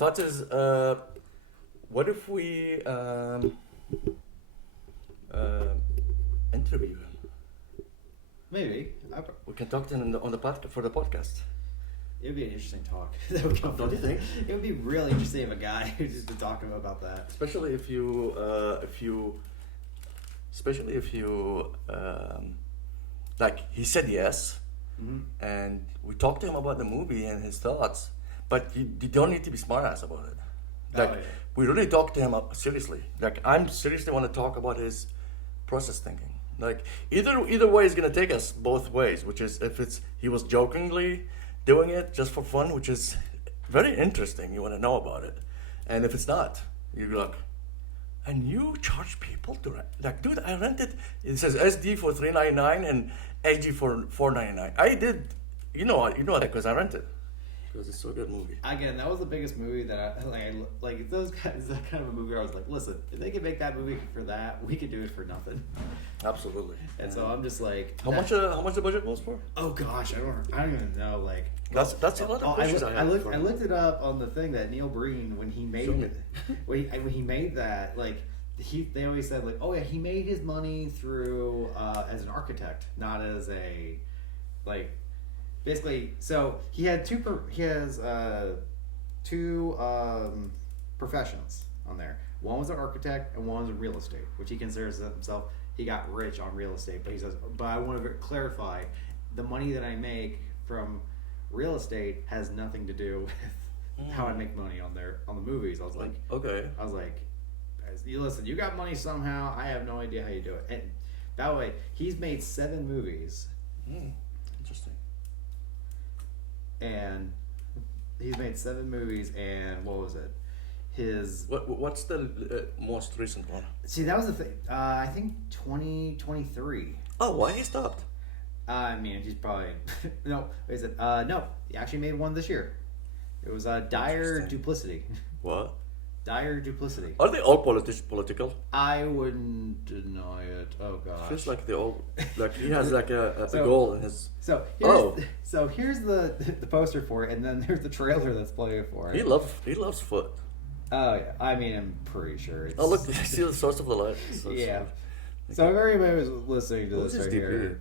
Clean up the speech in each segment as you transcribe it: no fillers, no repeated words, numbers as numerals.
thought is, what if we interview him? Maybe. We can talk to him on the for the podcast. It would be an interesting talk. That would come Don't you think? It would be really interesting if a guy just to talk about that. Especially if you, like he said yes, and we talked to him about the movie and his thoughts, but you don't need to be smartass about it. Like we really talked to him seriously. Like I'm seriously want to talk about his process thinking. Like either way is gonna take us both ways, which is if it's he was jokingly doing it just for fun, which is very interesting. You want to know about it, and if it's not, you're like, and you charge people to rent. Like, dude, I rented. It says SD for $3.99 and HD for $4.99. I did, you know that because I rented. Because it's so good movie. Again, that was the biggest movie that I like. Those guys, that kind of a movie where I was like, listen, if they could make that movie for that, we could do it for nothing. Absolutely. And so I'm just like, how much the budget was for? Oh gosh, I don't even know. Like that's a lot of questions I looked it up on the thing that Neil Breen when he made it, when he made that, like they always said like, oh yeah, he made his money through as an architect, not as a like. Basically, so he has two professions on there. One was an architect and one was in real estate, which he considers himself. He got rich on real estate, but he says, but I want to clarify, the money that I make from real estate has nothing to do with how I make money on the movies. I was like, okay. I was like, you listen, you got money somehow. I have no idea how you do it. And that way, he's made 7 movies. Interesting. And he's made 7 movies, and what was it? What's the most recent one? See, that was the thing. I think 2023. Oh, why he stopped? I mean, he's probably no. Is it? No, he actually made one this year. It was Dire Duplicity. What? Dire Duplicity. Are they all political? I wouldn't deny it. Oh gosh. Feels like they all like he has like a goal in his. So here's the poster for it, and then there's the trailer that's playing for it. He loves foot. Oh yeah, I mean I'm pretty sure. It's... Oh look, you see the source of the light. Yeah. So if anybody was listening to this right here,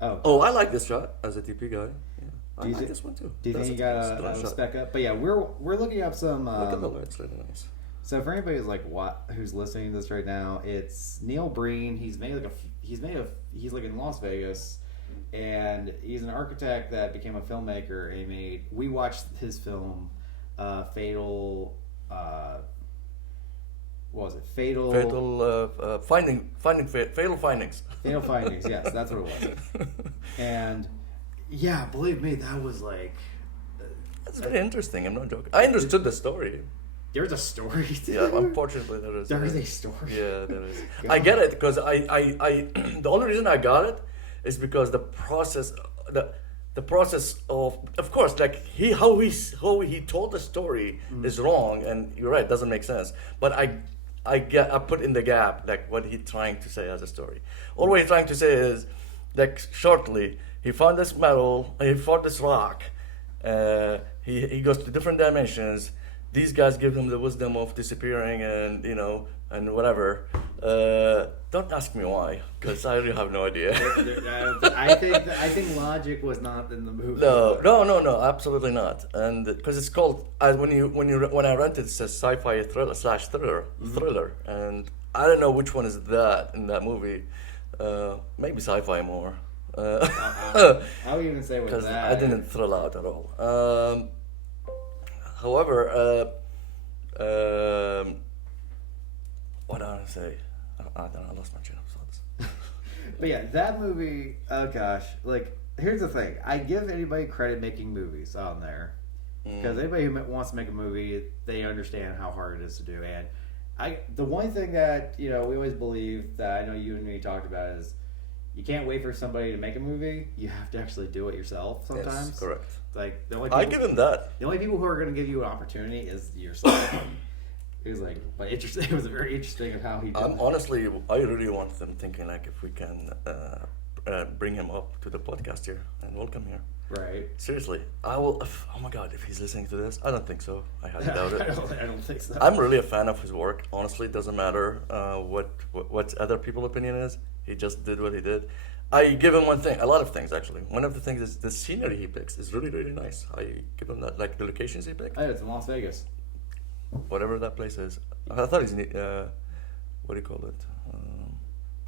oh, I like this shot as a DP guy. Yeah. I like this one too. Do you think you got a spec up? But yeah, we're looking up some. Look at the light, it's really nice. So for anybody who's like who's listening to this right now, it's Neil Breen. He's like in Las Vegas, and he's an architect that became a filmmaker. And we watched his film, Fatal. What was it? Fatal Findings. Fatal Findings. Fatal Findings. Yes, that's what it was. And yeah, believe me, that was like. That's very interesting. I'm not joking. I understood the story. There's a story. Yeah, unfortunately there is. There is a story. Yeah, there is. I get it because I the only reason I got it is because the process of course, like how he told the story is wrong, and you're right, doesn't make sense. But I put in the gap like what he's trying to say as a story. All what he's trying to say is like shortly he found this metal, he found this rock, he goes to different dimensions. These guys give him the wisdom of disappearing and whatever. Don't ask me why, because I really have no idea. I think logic was not in the movie. No, absolutely not. And because it's called when I rented, it says sci-fi thriller, and I don't know which one is that in that movie. Maybe sci-fi more. I would even say with that. I didn't thrill out at all. However, what do I want to say? I don't know, I lost my train of thoughts. But yeah, that movie, oh gosh. Like, here's the thing. I give anybody credit making movies on there. Because anybody who wants to make a movie, they understand how hard it is to do. And the one thing that, we always believe that I know you and me talked about is you can't wait for somebody to make a movie. You have to actually do it yourself sometimes. Yes, correct. Like I give him that. The only people who are going to give you an opportunity is yourself. It was like, but interesting. It was very interesting of how he did it. Honestly, I really want them thinking like if we can bring him up to the podcast here and welcome here. Right. Seriously, I will. Oh my God, if he's listening to this, I don't think so. I highly doubt it. I don't think so. I'm really a fan of his work. Honestly, it doesn't matter what other people's opinion is. He just did what he did. I give him one thing, a lot of things actually. One of the things is the scenery he picks is really, really nice. I give him that, like the locations he picked. Oh, it's in Las Vegas. Whatever that place is. I thought he's, what do you call it?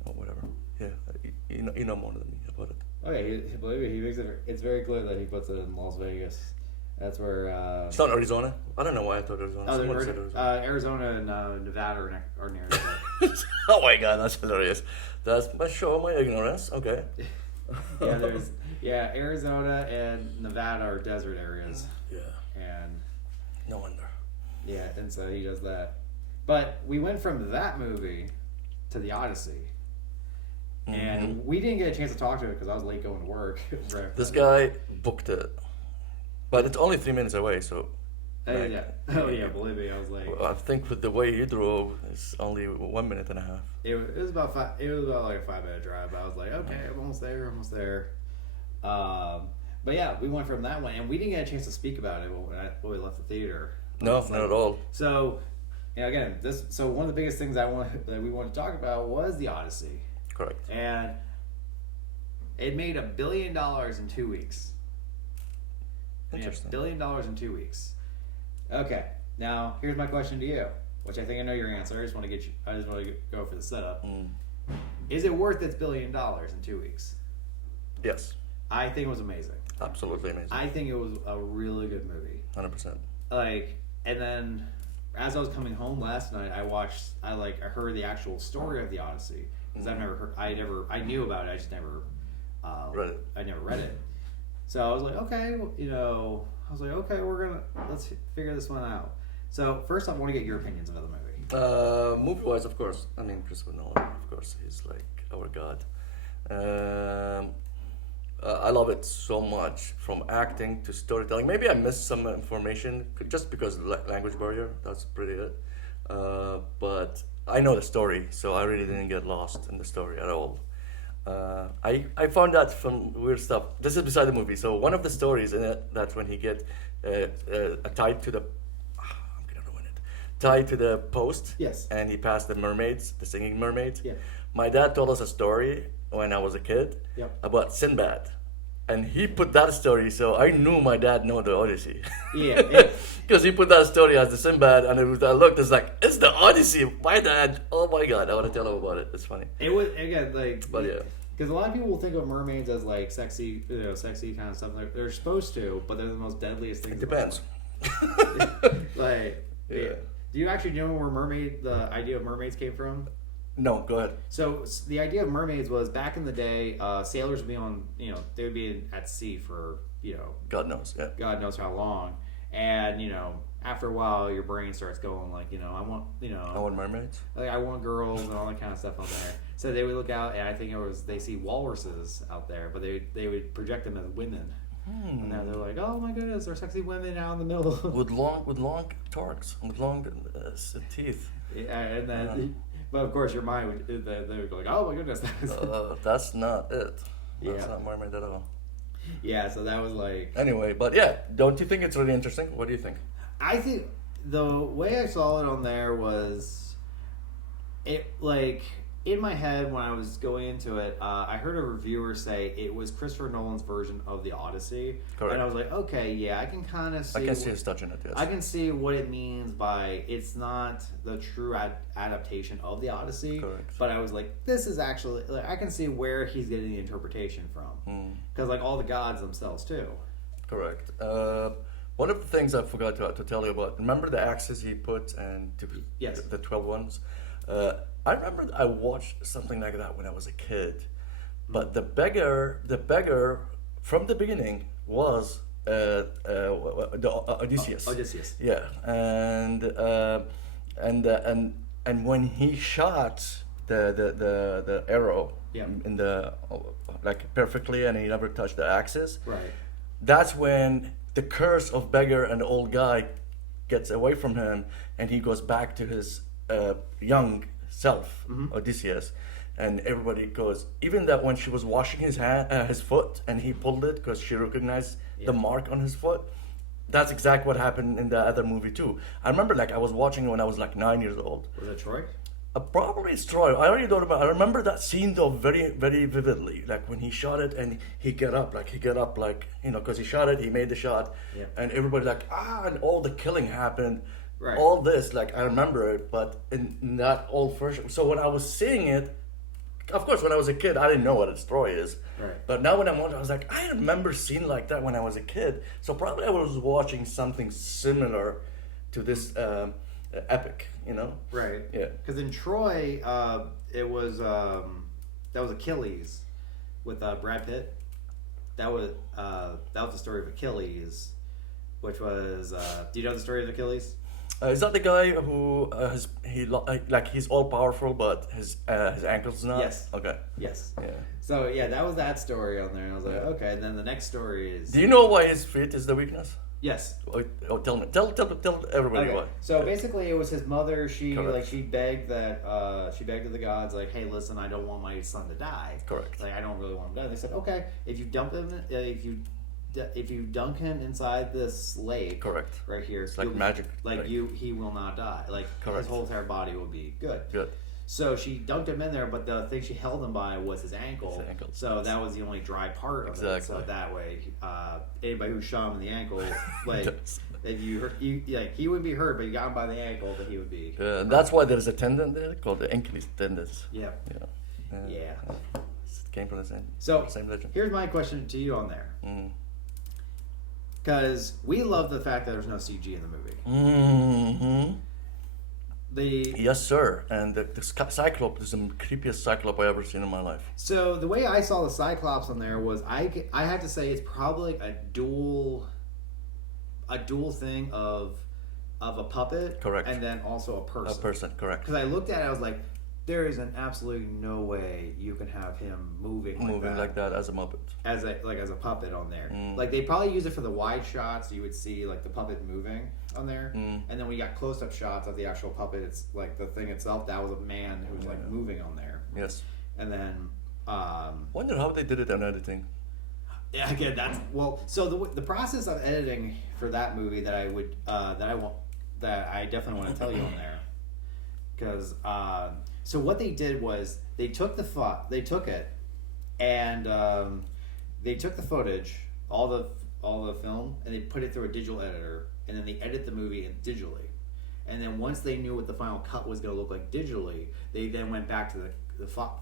Whatever. Yeah, you know more than me about it. Okay, believe me, he makes it. It's very clear that he puts it in Las Vegas. That's where. It's not Arizona. I don't know why I thought Arizona. Oh, Someone said Arizona. Arizona and Nevada are near each other. Oh my God, that's hilarious. That's my show, my ignorance. Okay. Arizona and Nevada are desert areas. Yeah. And no wonder. Yeah, and so he does that. But we went from that movie to the Odyssey. And we didn't get a chance to talk to it because I was late going to work. This guy booked it. But it's only 3 minutes away, so. Yeah. Oh, yeah, believe me, I was like. I think with the way you drove, it's only 1 minute and a half. It was about like a 5-minute drive. But I was like, okay, I'm almost there. But yeah, we went from that one, and we didn't get a chance to speak about it when we left the theater. No, not at all. So, again, one of the biggest things that we wanted to talk about was the Odyssey. Correct. And it made $1 billion in 2 weeks. Interesting. $1 billion in 2 weeks. Okay. Now, here's my question to you, which I think I know your answer. I just want to go for the setup. Is it worth its $1 billion in 2 weeks? Yes. I think it was amazing. Absolutely amazing. I think it was a really good movie. 100%. And then as I was coming home last night, I heard the actual story of the Odyssey. Because I knew about it, I just never read it. I never read it. So I was like, okay, let's figure this one out. So first I want to get your opinions about the movie. Movie-wise, of course. I mean, Christopher Nolan, of course, he's like our god. I love it so much, from acting to storytelling. Maybe I missed some information just because of the language barrier. That's pretty it. But I know the story, so I really didn't get lost in the story at all. I found out from weird stuff. This is beside the movie. So one of the stories in it, that's when he get tied to the, I'm gonna ruin it, tied to the post. Yes. And he passed the mermaids, the singing mermaids. Yeah. My dad told us a story when I was a kid about Sinbad. And he put that story, so I knew my dad knew the Odyssey. Yeah. Because he put that story as the Sinbad, and I looked, it's like, it's the Odyssey. My dad, oh my God, I want to tell him about it. It's funny. It was, again, But yeah. Because a lot of people will think of mermaids as like sexy kind of stuff. They're supposed to, but they're the most deadliest things. It depends. Yeah. Do you actually know where the idea of mermaids came from? No, go ahead. So the idea of mermaids was back in the day, sailors would be on, they would be at sea for, God knows, yeah. God knows how long. And, after a while, your brain starts going like, I want mermaids? Like, I want girls and all that kind of stuff out there. So they would look out, and I think they see walruses out there, but they would project them as women. And now they're like, oh my goodness, there's sexy women out in the middle. With long tongues, with long teeth. Yeah, and then... But of course, your mind they would go like, "Oh my goodness, that's not it. That's not mermaid at all." Yeah, so that was like. Anyway, but yeah, don't you think it's really interesting? What do you think? I think the way I saw it on there was, it like in my head when I was going into it, I heard a reviewer say it was Christopher Nolan's version of the Odyssey. Correct. And I was like, okay, yeah, I can kind of see. I can see his touch in it. Yes. I can see what it means by it's not the true adaptation of the Odyssey. Correct. But I was like, this is actually I can see where he's getting the interpretation from, because like all the gods themselves too. Correct. One of the things I forgot to tell you about. Remember the axes he put and the 12 ones. I remember I watched something like that when I was a kid, but the beggar from the beginning was the Odysseus. Odysseus. Yeah, and when he shot the arrow in the like perfectly, and he never touched the axis. Right. That's when the curse of beggar and the old guy gets away from him, and he goes back to his young self, Odysseus, and everybody goes. Even that when she was washing his foot, and he pulled it because she recognized the mark on his foot. That's exactly what happened in the other movie too. I remember like I was watching it when I was like 9 years old. Was it Troy? Probably it's Troy. I already don't remember. I remember that scene though very, very vividly. Like when he shot it and he get up, because he shot it, he made the shot, and everybody like and all the killing happened. Right. All this, like I remember it, but in that old version. So when I was seeing it, of course, when I was a kid, I didn't know what a Troy is. Right. But now when I'm watching, I was like, I remember seeing like that when I was a kid. So probably I was watching something similar to this. Epic, Right. Yeah. Because in Troy, it was that was Achilles with Brad Pitt. That was the story of Achilles, which was. Do you know the story of Achilles? Is that the guy who he's all powerful, but his ankles not? Yes. Okay. Yes. Yeah. So yeah, that was that story on there, and I was like, okay. And then the next story is. Do you know why his feet is the weakness? Yes. Tell me. Tell everybody why. So basically, it was his mother. She Correct. she begged to the gods like, hey, listen, I don't want my son to die. Correct. Like I don't really want him to die. They said, okay, if you dump him, if you dunk him inside this lake, Correct. right here, It's like magic. he will not die. Like Correct. his whole entire body will be good. Good. So she dunked him in there, but the thing she held him by was his ankle. His ankle. So that was the only dry part of it. So that way, anybody who shot him in the ankle, like if you hurt, he would be hurt, but you got him by the ankle, but he would be. That's why there's a tendon there called the Achilles tendon. Yeah. Yeah. It came from the same legend. Here's my question to you on there. Mm. Because we love the fact that there's no CG in the movie. Mm-hmm. Yes, sir. And the Cyclops is the creepiest Cyclops I ever seen in my life. So the way I saw the Cyclops on there was I had to say it's probably like a dual thing of a puppet. Correct. And then also a person. A person, correct. Because I looked at it, I was like, there is an absolutely no way you can have him moving like that as a Muppet. As a puppet on there. Mm. Like they probably use it for the wide shots. You would see like the puppet moving on there, and then when you got close-up shots of the actual puppet, it's like the thing itself. That was a man who was like moving on there. Yes. And then wonder how they did it on editing. Yeah, again, that's so the process of editing for that movie that I definitely want to tell you on there, because so what they did was they took it and they took the footage, all the film, and they put it through a digital editor, and then they edit the movie digitally. And then once they knew what the final cut was going to look like digitally, they then went back to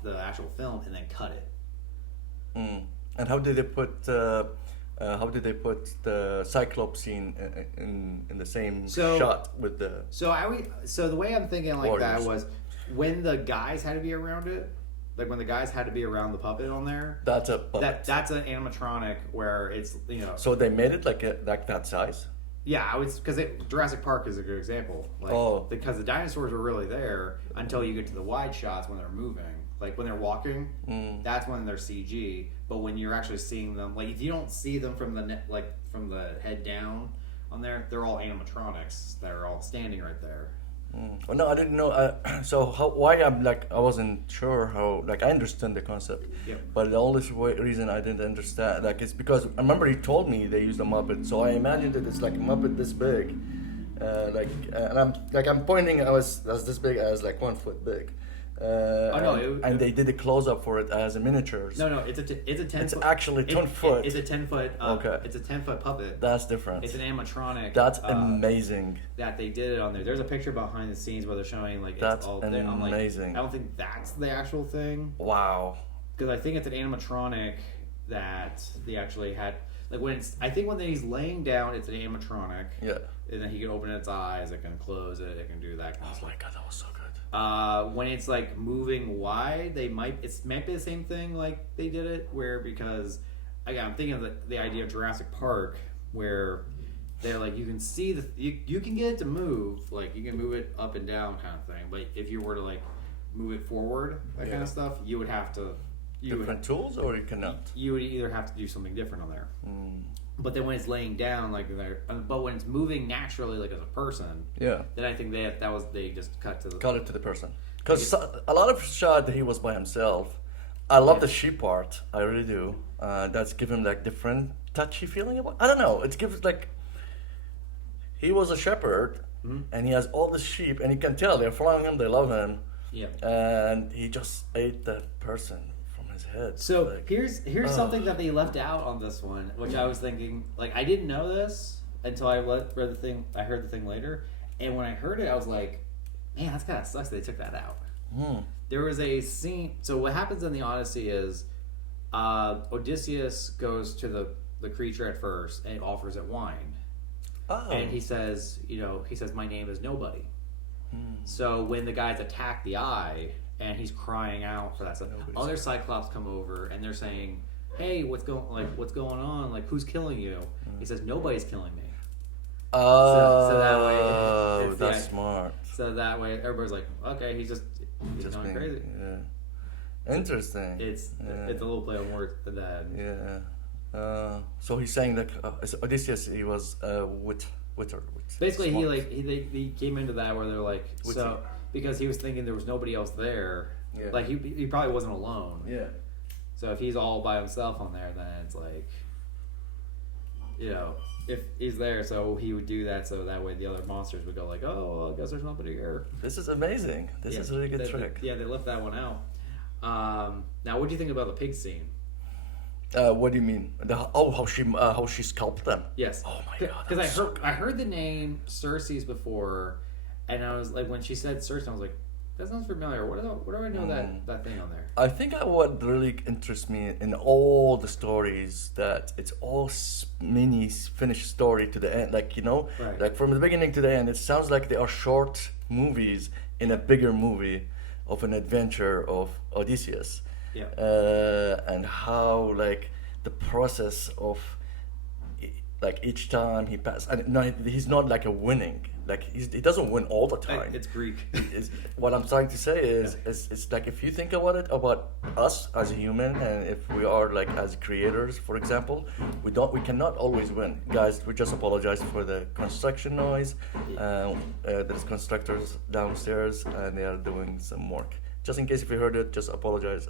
the actual film and then cut it. Mm. And how did they put the Cyclops scene in the same shot with the? So the way I'm thinking like Warriors. that was when the guys had to be around it. Like when the guys had to be around the puppet on there. That's a puppet. That's an animatronic where it's So they made it like that size. Yeah, because Jurassic Park is a good example. Because the dinosaurs were really there until you get to the wide shots when they're moving. Like when they're walking, that's when they're CG. But when you're actually seeing them, like if you don't see them from from the head down on there, they're all animatronics. They're all standing right there. Well, no, I didn't know. Why I wasn't sure how. I understand the concept, but the only reason I didn't understand is because I remember he told me they used a Muppet, so I imagined it. It's like a Muppet this big, and I'm pointing. I was this big as 1 foot big. And they did a close up for it as a miniature. No, it's a 10. It's actually 10 foot. It's a 10 foot. Okay. It's a 10-foot puppet. That's different. It's an animatronic. That's amazing. That they did it on there. There's a picture behind the scenes where they're showing that's it's all amazing. I'm like, I don't think that's the actual thing. Wow. Because I think it's an animatronic that they actually had. When he's laying down, it's an animatronic. Yeah. And then he can open its eyes. It can close it. It can do that kind of stuff. Oh my god, that was so good. When it's moving wide, it might be the same thing they did it because again I'm thinking of the idea of Jurassic Park where they're you can see you can get it to move you can move it up and down kind of thing, but if you were to move it forward kind of stuff, you would have to different tools, or you cannot. You would either have to do something different on there. But then when it's laying down but when it's moving naturally as a person, then I think they just cut it to the person. Because a lot of shot he was by himself. I love the sheep part. I really do. That's give him like different touchy feeling about. I don't know. It gives like he was a shepherd, and he has all the sheep, and you can tell they're following him. They love him. Yeah. And he just ate that person from his head. So like, here's something that they left out on this one, which I was thinking, like, I didn't know this until I read the thing. I heard the thing later, and when I heard it, I was like, man, that's kind of sucks they took that out. There was a scene. So what happens in the Odyssey is Odysseus goes to the creature at first and offers it wine. Oh. And he says, my name is nobody. So when the guys attack the eye and he's crying out for that stuff, other Cyclops come over and they're saying, hey, what's going on? Like, who's killing you? He says, nobody's killing me. So that way, that's smart. So that way, everybody's like, okay, he's going crazy. Yeah, interesting. It's a little play on words than that. Yeah. So he's saying that Odysseus, he was with her. Basically, he came into that where they're like, because he was thinking there was nobody else there. Yeah. Like he probably wasn't alone. Yeah. So if he's all by himself on there, then it's like, if he's there, so he would do that, so that way the other monsters would go like, oh, well, I guess there's nobody here. This is amazing. This is a really good trick. They left that one out. Now, what do you think about the pig scene? What do you mean? How she sculpted them? Yes. Oh my god. Because I heard the name Circe's before, and I was like, when she said Circe, I was like, that sounds familiar. What do I know that thing on there? I think what really interests me in all the stories that it's all mini finished story to the end, Right. like from the beginning to the end. It sounds like they are short movies in a bigger movie of an adventure of Odysseus. Yeah. And how like the process of like each time he passes, and no, he's not like a winning. Like he doesn't win all the time. It's Greek. What I'm trying to say is, it's like if you think about it, about us as a human, and if we are like as creators, for example, we cannot always win. Guys, we just apologize for the construction noise. There's constructors downstairs, and they are doing some work. Just in case if you heard it, just apologize.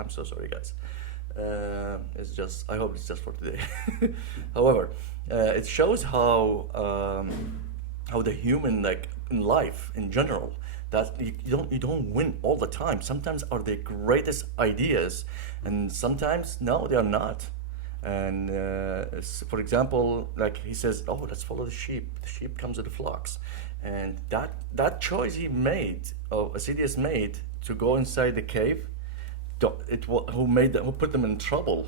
I'm so sorry, guys. It's just, I hope it's just for today. However, it shows how the human, like in life in general, that you don't win all the time. Sometimes are the greatest ideas, and sometimes no, they are not. And for example, like he says, oh, let's follow the sheep. The sheep comes with the flocks, and that choice he made, Asidius made, to go inside the cave, who put them in trouble,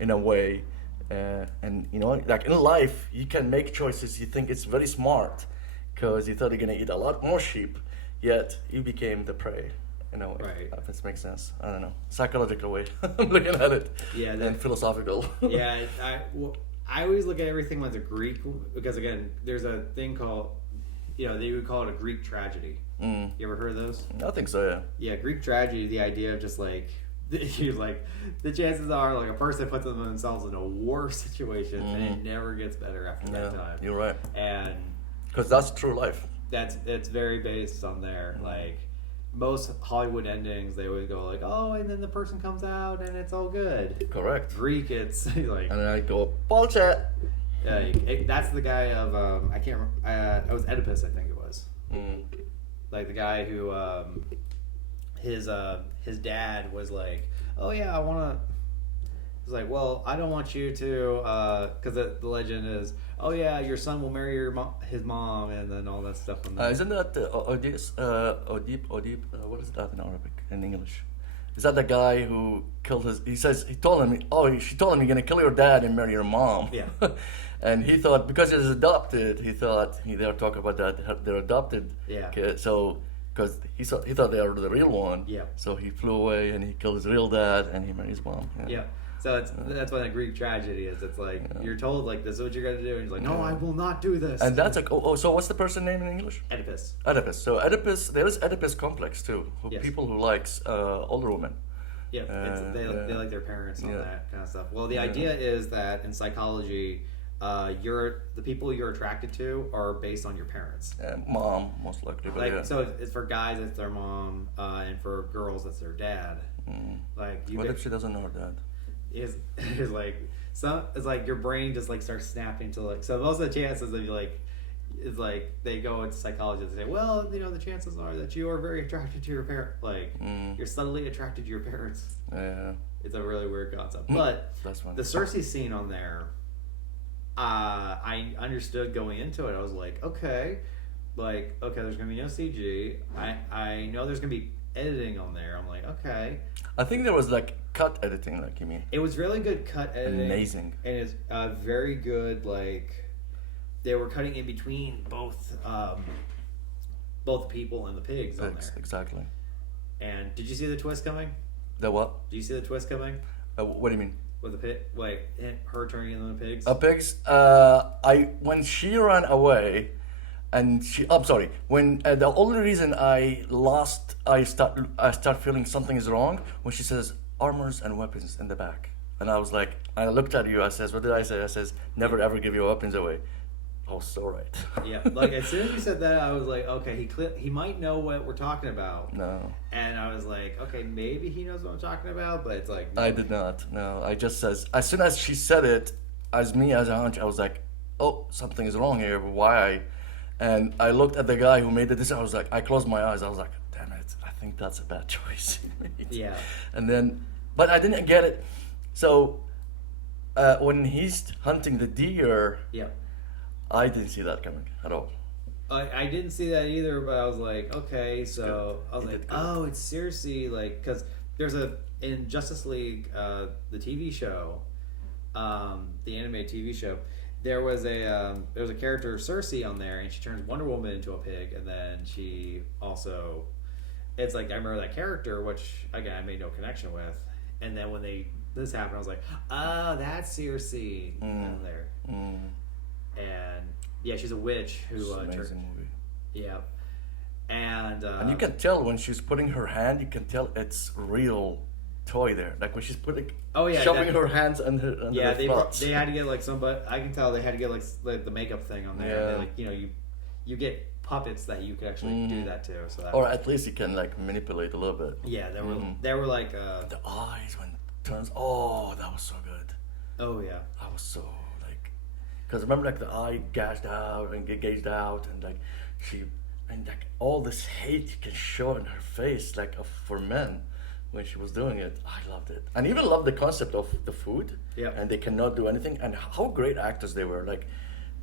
in a way. And like in life, you can make choices you think it's very smart, because you thought you're gonna eat a lot more sheep, yet you became the prey. Right. If this makes sense. I don't know. Psychological way I'm looking at it. Yeah. And philosophical. Yeah. I always look at everything as a Greek, because again, there's a thing called, they would call it a Greek tragedy. You ever heard of those? I think so. Yeah. Yeah, Greek tragedy. The idea of just like, the chances are like a person puts themselves in a worse situation, and it never gets better after that time. You're right. And because that's true life. It's very based on there. Like most Hollywood endings, they always go like, oh, and then the person comes out and it's all good. Correct. Greek, it's like, and then I go bullshit. That's the guy of I can't remember. It was Oedipus, I think it was. Like the guy who his dad was like, oh yeah, I want to. He's like, well, I don't want you to, because the legend is, oh yeah, your son will marry his mom, and then all that stuff. Isn't that Oedip? What is that in Arabic? In English? Is that the guy who killed his? He told him, she told him, you're gonna kill your dad and marry your mom. Yeah. And he thought, because he's adopted, they were talking about that they're adopted. Yeah. So. Because he thought they were the real one. Yeah. So he flew away and he killed his real dad and he married his mom. Yeah. So that's what a Greek tragedy is. It's like you're told like this is what you're gonna do, and he's like, no, I will not do this. And that's like so what's the person name in English? Oedipus. Oedipus. So Oedipus, there is Oedipus complex too. Yes. People who likes older women. Yeah. They like their parents and all that kind of stuff. Well, the idea is that in psychology, the people you're attracted to are based on your parents. Mom, most likely. But Like yeah. so, it's for guys, it's their mom, and for girls, it's their dad. Like What if she doesn't know her dad? Is like it's like your brain just like starts snapping to like, so most of the chances of you like, it's like they go into psychology and say, well, you know, the chances are that you are very attracted to your parent, like you're subtly attracted to your parents. Yeah. It's a really weird concept. But That's funny. the Cersei scene on there, I understood going into it. I was like, okay, there's gonna be no CG. I know there's gonna be editing on there. I'm like, okay. I think there was like cut editing, like you mean. It was really good cut editing. Amazing. And it's very good, like, they were cutting in between both people and the pigs on there. Exactly. And did you see the twist coming? The what? Did you see the twist coming? What do you mean? With the pig, like her turning into the pigs? Pigs. When she ran away, and I'm sorry. When the only reason I start feeling something is wrong when she says armors and weapons in the back, and I was like, I looked at you. I says, what did I say? I says, never ever give your weapons away. I was so right. Yeah, like as soon as you said that, I was like, okay, he might know what we're talking about. No. And I was like, okay, maybe he knows what I'm talking about, but it's like, no. I did not. No, I just says, as soon as she said it, as a hunch, I was like, oh, something is wrong here. Why? And I looked at the guy who made the decision. I was like, I closed my eyes. I was like, damn it, I think that's a bad choice. Yeah. And then, but I didn't get it. So when he's hunting the deer, Yeah. I didn't see that coming at all. I didn't see that either, but I was like, okay, so I was like, oh, it's Cersei, like, because there's in Justice League, the TV show, the animated TV show, there was a character, Cersei, on there, and she turns Wonder Woman into a pig, and then she also, it's like, I remember that character, which, again, I made no connection with, and then when this happened, I was like, oh, that's Cersei down there. And yeah, she's a witch who It's an amazing movie. yeah, and you can tell when she's putting her hand, you can tell it's real toy there. Like when she's putting, shoving her hands under yeah, the thoughts. they had to get like somebody. I can tell they had to get like the makeup thing on there. Yeah. They, like, you know, you get puppets that you could actually do that to. So that or at least you can like manipulate a little bit. yeah, they were like The eyes when it turns. Oh, that was so good. oh yeah, That was so like, because remember like the eye gauged out and gauged out and like like all this hate you can show in her face like for men when she was doing it. I loved it, and even loved the concept of the food. Yeah. And they cannot do anything, and how great actors they were. Like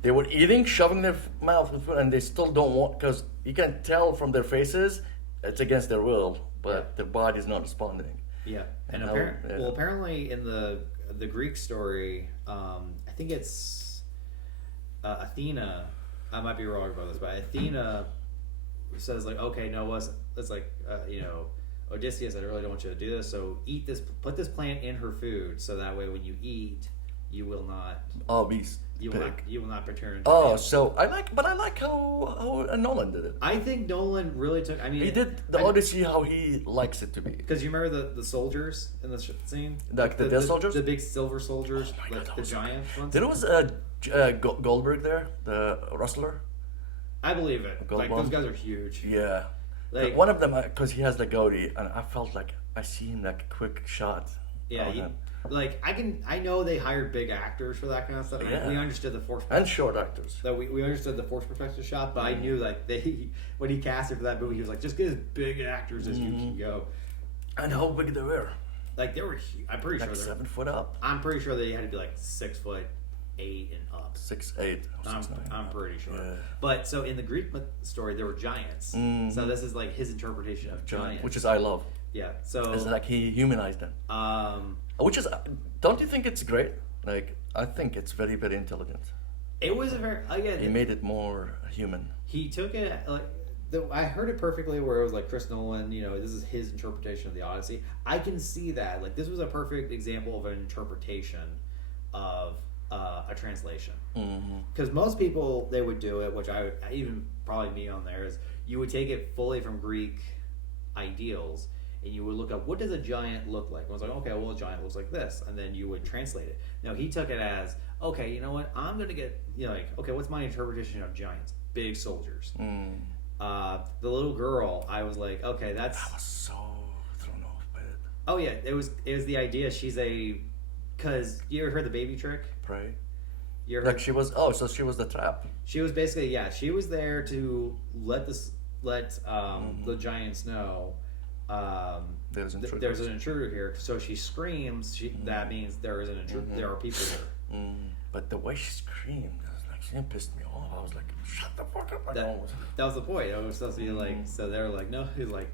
they were eating, shoving their mouth with food, and they still don't want, because you can tell from their faces it's against their will, but their body's not responding. yeah. And And apparently in the Greek story, I think it's Athena. I might be wrong about this, but Athena says like, okay, no, it's like you know, Odysseus, I really don't want you to do this. So eat this, put this plant in her food, so that way when you eat, you will not. Oh, beast. You will not return. Into Oh, animal. so I like how Nolan did it. I think Nolan really took. I mean, He did the Odyssey how he likes it to be. because you remember the soldiers in the scene, Like the death soldiers? the big silver soldiers, Oh my God, like that the was so giant ones. There was Goldberg there, the wrestler. I believe it. Gold Like one? those guys are huge. Yeah, Like one of them because he has the goatee, and I felt like I see him like a quick shot. yeah, of him. like I know they hired big actors for that kind of stuff. Yeah. We understood the force. And short actors. So we understood the force perspective shot, but I knew like when he casted for that movie, he was like, just get as big actors as you can go. And how big they were? Like they were, I'm pretty Like sure. 7 foot up, I'm pretty sure they had to be like 6'8" and up. 6'8". I'm pretty sure. Yeah. But so in the Greek story, there were giants. So this is like his interpretation of giants, Which is I love. yeah. So It's like he humanized them. Which is, don't you think it's great? Like I think it's very very intelligent. it was a very He made it more human. he took it like I heard it perfectly where it was like Chris Nolan, you know, this is his interpretation of the Odyssey. I can see that. Like this was a perfect example of an interpretation of a translation. Because most people, they would do it, which I even probably me on there, is you would take it fully from Greek ideals and you would look up what does a giant look like. I was like, okay, well, a giant looks like this, and then you would translate it. Now he took it as, okay, you know what? I'm gonna get, like, okay, what's my interpretation of giants? Big soldiers. The little girl, I was like, okay, I was so thrown off by it. Oh yeah, it was the idea. She's because you ever heard the baby trick? Prey. You ever Like heard, she was. So she was the trap. she was basically she was there to let the giants know There's an intruder. there's an intruder here. So she screams. That means there is an intruder. There are people here. But the way she screamed, she pissed me off. I was like, shut the fuck up. That was the point. It was supposed to be like, so they're like, no, they're like,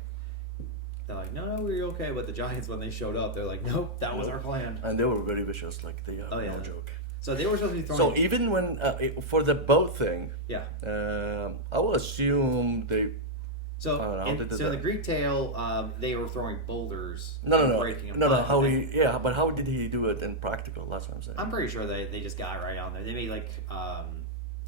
no, we're okay. But the giants, when they showed up, they're like, nope, that was our plan. And they were very vicious, like they have no joke. So they were supposed to be throwing. So even when for the boat thing, I will assume they. So in the Greek tale, they were throwing boulders. No. Breaking them. No. But how did he do it in practical? That's what I'm saying. I'm pretty sure they just got right on there. They made like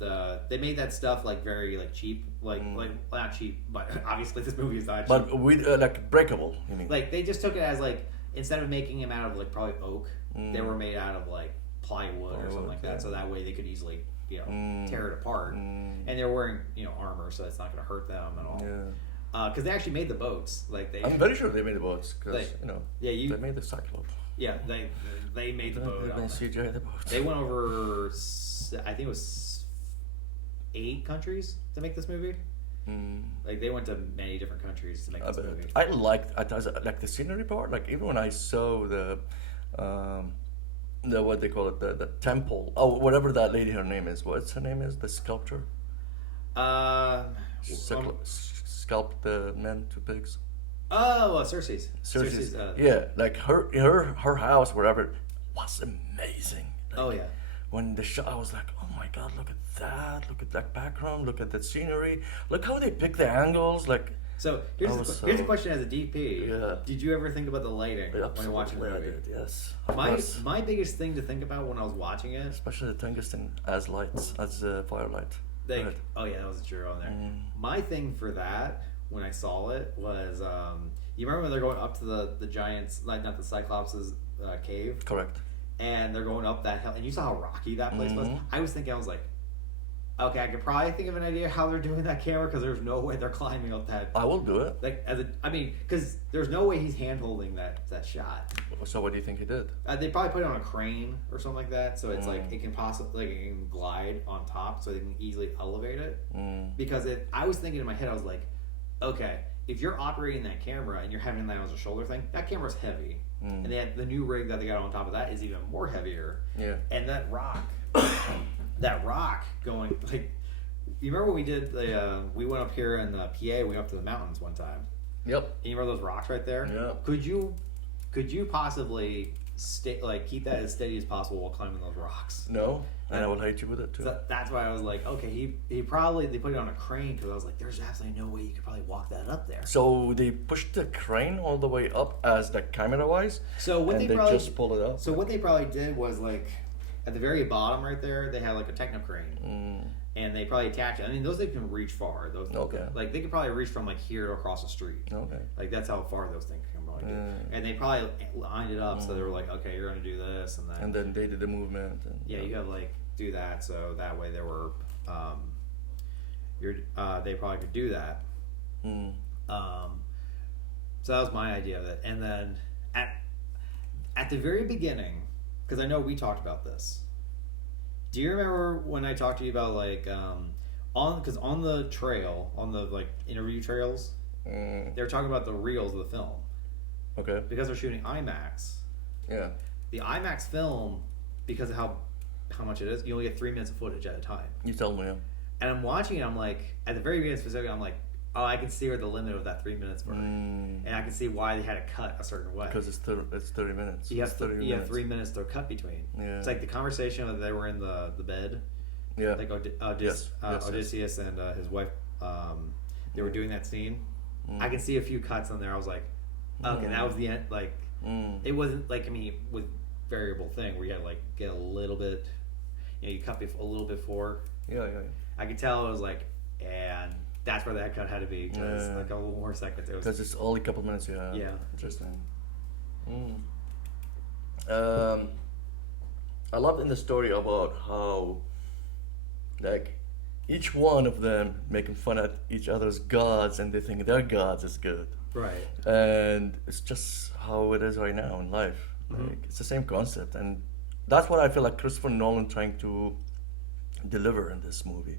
they made that stuff like very like cheap, like not cheap, but obviously this movie is not cheap. But with like breakable, you mean? Like they just took it as like, instead of making them out of like probably oak, they were made out of like plywood or something like that. So that way they could easily tear it apart. And they're wearing armor, so it's not going to hurt them at all. Yeah. Because they actually made the boats. I'm very sure they made the boats because they made the Cyclops. Yeah, they made the boat. They CGI the boat. They went over, I think it was 8 countries to make this movie. Like they went to many different countries to make this movie. I liked the scenery part. Like even when I saw the what they call it, the temple. Oh, whatever that lady, her name is. What's her name is? The sculptor. Sculpt the men to pigs. Oh, Cersei's. Yeah, like her house, whatever, was amazing. Like, oh yeah. When the shot, I was like, oh my god, look at that! Look at that background! Look at that scenery! Look how they pick the angles! Like. So here's a question as a DP. Yeah. Did you ever think about the lighting when you're watching the movie? I did, yes. My biggest thing to think about when I was watching it, especially the tungsten as firelight. Oh yeah, that was a true on there. My thing for that when I saw it was, you remember when they're going up to the giants, like not the Cyclops' cave? Correct. And they're going up that hill, and you saw how rocky that place was. I was like, okay, I could probably think of an idea how they're doing that camera, because there's no way they're climbing up that. I will do it. Like because there's no way he's hand holding that shot. So what do you think he did? They probably put it on a crane or something like that, so it's like it can possibly it can glide on top, so they can easily elevate it. Because I was thinking in my head, I was like, okay, if you're operating that camera and you're having that as a shoulder thing, that camera's heavy, and they had the new rig that they got on top of that is even more heavier. Yeah. And that rock. That rock going, like, you remember when we did we went up here in the PA, we went up to the mountains one time. Yep. And you remember those rocks right there? Yeah. Could you possibly keep that as steady as possible while climbing those rocks? No, and I will hate you with it too. So that's why I was like, okay, they put it on a crane, because I was like, there's absolutely no way you could probably walk that up there. So they pushed the crane all the way up as the camera wise. So what they just pulled it up. So what they probably did was like, at the very bottom right there, they had like a techno crane, and they probably attached it. I mean, those things can reach far. Those like they could probably reach from like here to across the street. Okay, like that's how far those things can probably do. And they probably lined it up so they were like, okay, you're gonna do this and that. And then they did the movement. And, you gotta like do that, so that way they were, they probably could do that. So that was my idea of it, and then at the very beginning. Because I know we talked about this. Do you remember when I talked to you about like on the trail, on the like interview trails, they were talking about the reels of the film. Okay. Because they're shooting IMAX. Yeah. The IMAX film, because of how much it is, you only get 3 minutes of footage at a time. You told me. Yeah. And I'm watching it. I'm like, at the very beginning specifically, I'm like, oh, I can see where the limit of that 3 minutes were, and I can see why they had to cut a certain way. Because it's 30 minutes. You have 3 minutes to cut between. Yeah. It's like the conversation that they were in the bed. Yeah. Like Odysseus and his wife, they were doing that scene. I can see a few cuts on there. I was like, okay, that was the end. Like, it wasn't like, I mean, with variable thing where you had to like get a little bit, you cut a little bit before. Yeah. I could tell it was like, and that's where that cut had to be, because like a little more seconds. Because it's only a couple minutes. Yeah. Yeah. Interesting. I love in the story about how, like, each one of them making fun at each other's gods, and they think their gods is good. Right. And it's just how it is right now in life. Like, it's the same concept, and that's what I feel like Christopher Nolan trying to deliver in this movie.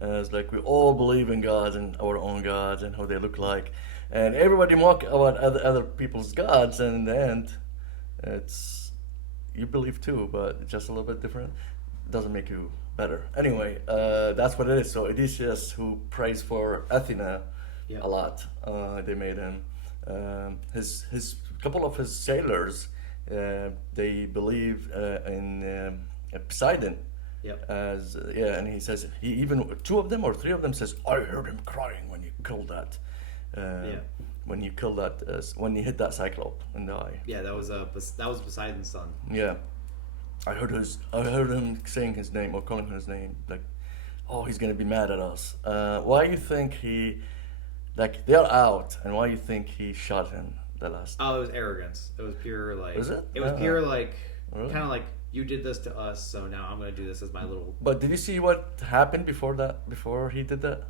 It's like we all believe in gods and our own gods and how they look like, and everybody mock about other people's gods, and in the end, it's you believe too, but it's just a little bit different. It doesn't make you better. Anyway, that's what it is. So Odysseus, who prays for Athena a lot, they made him. His couple of his sailors, they believe in Poseidon. As and he says he even 2 of them or 3 of them says, I heard him crying when you killed that. When you killed that, when you hit that cyclope in the eye. Yeah, that was Poseidon's son. Yeah, I heard him saying his name or calling his name, like, oh, he's gonna be mad at us. Why you think he, like, they're out, and why you think he shot him the last? Oh, it was arrogance. It was pure like. Was it? It was pure like, really? kind of like, you did this to us, so now I'm gonna do this as my little. But did you see what happened before that? Before he did that?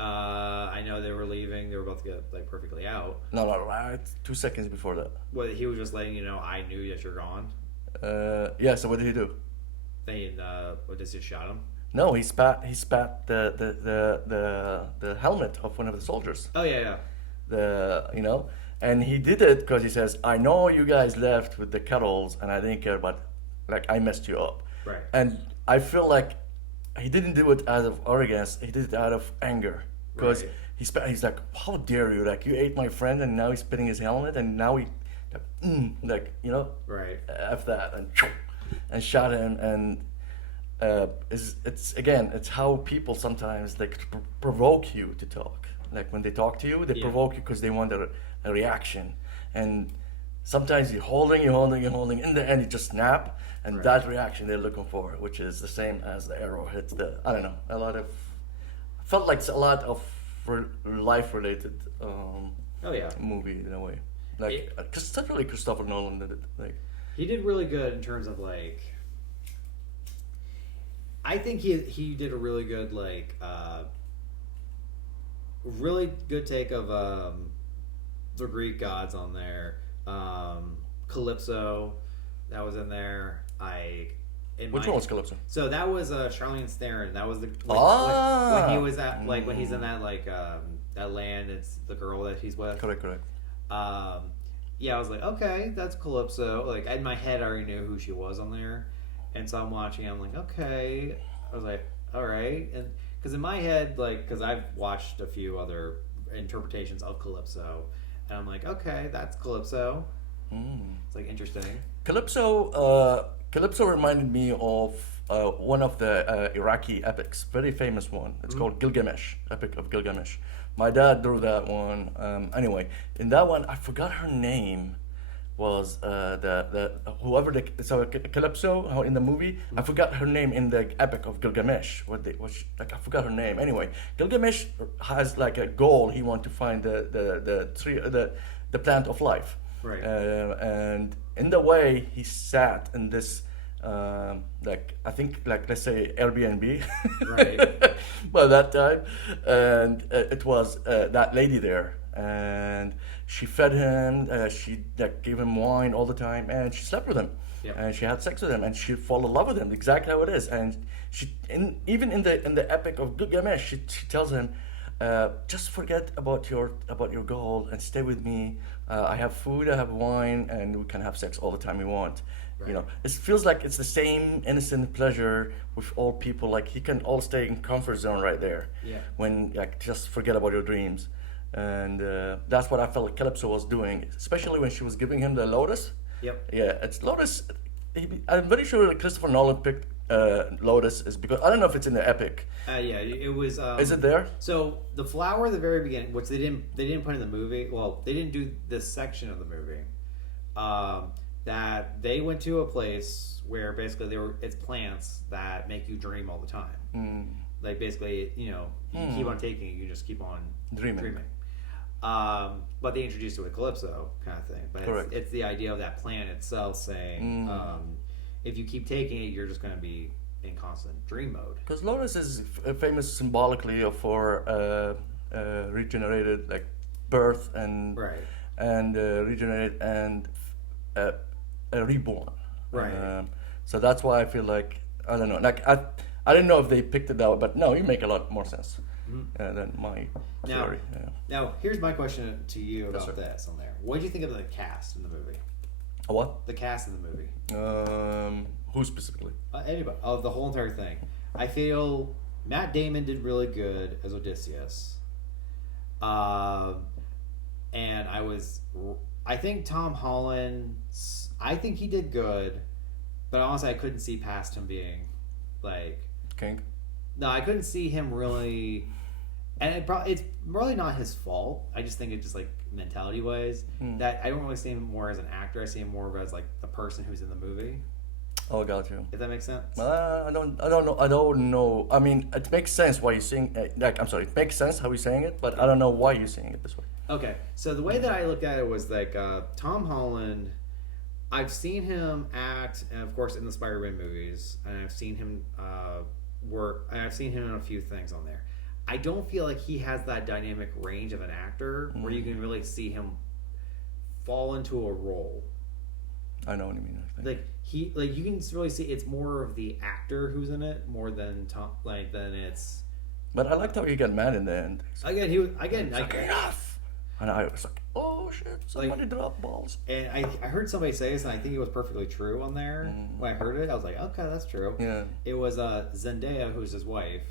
I know they were leaving. They were about to get like perfectly out. No, right. 2 seconds before that. Well, he was just letting you know, I knew that you're gone. Yeah. So what did he do? Then Odysseus shot him. No, he spat the helmet of one of the soldiers. Oh yeah. And he did it because he says, I know you guys left with the kettles, and I didn't care, but like I messed you up. Right. And I feel like he didn't do it out of arrogance. He did it out of anger, because he's like, how dare you? Like, you ate my friend, and now he's spitting his helmet, and now he, right, f that, and shot him. And it's how people sometimes like provoke you to talk. Like when they talk to you, they provoke you because they want a reaction, and sometimes you're holding. In the end, you just snap, and that reaction they're looking for, which is the same as the arrow hits the. I don't know. Felt like it's a lot of life-related movie in a way. Like, especially Christopher Nolan did it. Like, he did really good in terms of like. I think he did a really good really good take of the Greek gods on there. Calypso, that was in there. Which one was Calypso? So that was Charlene Theron. That was when he was at when he's in that that land. It's the girl that he's with. Correct. Yeah, I was like, okay, that's Calypso. Like in my head, I already knew who she was on there, and so I'm watching. I'm like, okay. I was like, all right, and because in my head, because I've watched a few other interpretations of Calypso, and I'm like, okay, that's Calypso. It's like interesting. Calypso reminded me of one of the Iraqi epics, very famous one. It's called Gilgamesh, Epic of Gilgamesh. My dad drew that one. Anyway, in that one, I forgot her name. Was Calypso in the movie? I forgot her name in the Epic of Gilgamesh. I forgot her name. Anyway, Gilgamesh has like a goal. He wants to find the tree, the plant of life. Right. And in the way he sat in this, I think let's say Airbnb. Right. By that time, and it was that lady there, and she fed him. She gave him wine all the time, and she slept with him. Yep. And she had sex with him, and she fell in love with him. Exactly how it is. And even in the Epic of Gilgamesh, she tells him, just forget about your goal and stay with me. I have food, I have wine, and we can have sex all the time we want. Right. It feels like it's the same innocent pleasure with all people. Like, he can all stay in comfort zone right there. Yeah. When just forget about your dreams, and that's what I felt like Calypso was doing, especially when she was giving him the lotus. Yep. Yeah, it's lotus. I'm very sure that Christopher Nolan picked lotus is because I don't know if it's in the epic. Yeah, it was. Is it there? So the flower at the very beginning, which they didn't put in the movie. Well, they didn't do this section of the movie. That they went to a place where basically it's plants that make you dream all the time. Like basically, you keep on taking it, you just keep on dreaming. But they introduced it with Calypso kind of thing. But it's the idea of that planet itself saying, if you keep taking it, you're just going to be in constant dream mode. Because Lotus is famous symbolically for regenerated, like birth and regenerated and reborn. Right. So that's why I feel like, I don't know, like I didn't know if they picked it out, but no, you make a lot more sense than my theory. Now, here's my question to you about this on there. What did you think of the cast in the movie? What? The cast in the movie. Who specifically? Anybody. Of the whole entire thing. I feel Matt Damon did really good as Odysseus. And I think Tom Holland, I think he did good, but honestly I couldn't see past him being like King. No, I couldn't see him really, and it's really not his fault. I just think it's just like mentality wise that I don't really see him more as an actor. I see him more as like the person who's in the movie. Oh, got you. If that makes sense. I don't know. I mean, it makes sense why you're saying. It makes sense how you're saying it, but I don't know why you're saying it this way. Okay, so the way that I looked at it was like Tom Holland. I've seen him act, and of course, in the Spider-Man movies, and I've seen him work, and I've seen him in a few things on there. I don't feel like he has that dynamic range of an actor where you can really see him fall into a role. I know what you mean. You can really see it's more of the actor who's in it more than than it's. But I liked how he got mad in the end. Enough. And I was like, oh shit, somebody dropped balls. And I heard somebody say this, and I think it was perfectly true on there. When I heard it, I was like, okay, that's true. Yeah. It was Zendaya, who's his wife.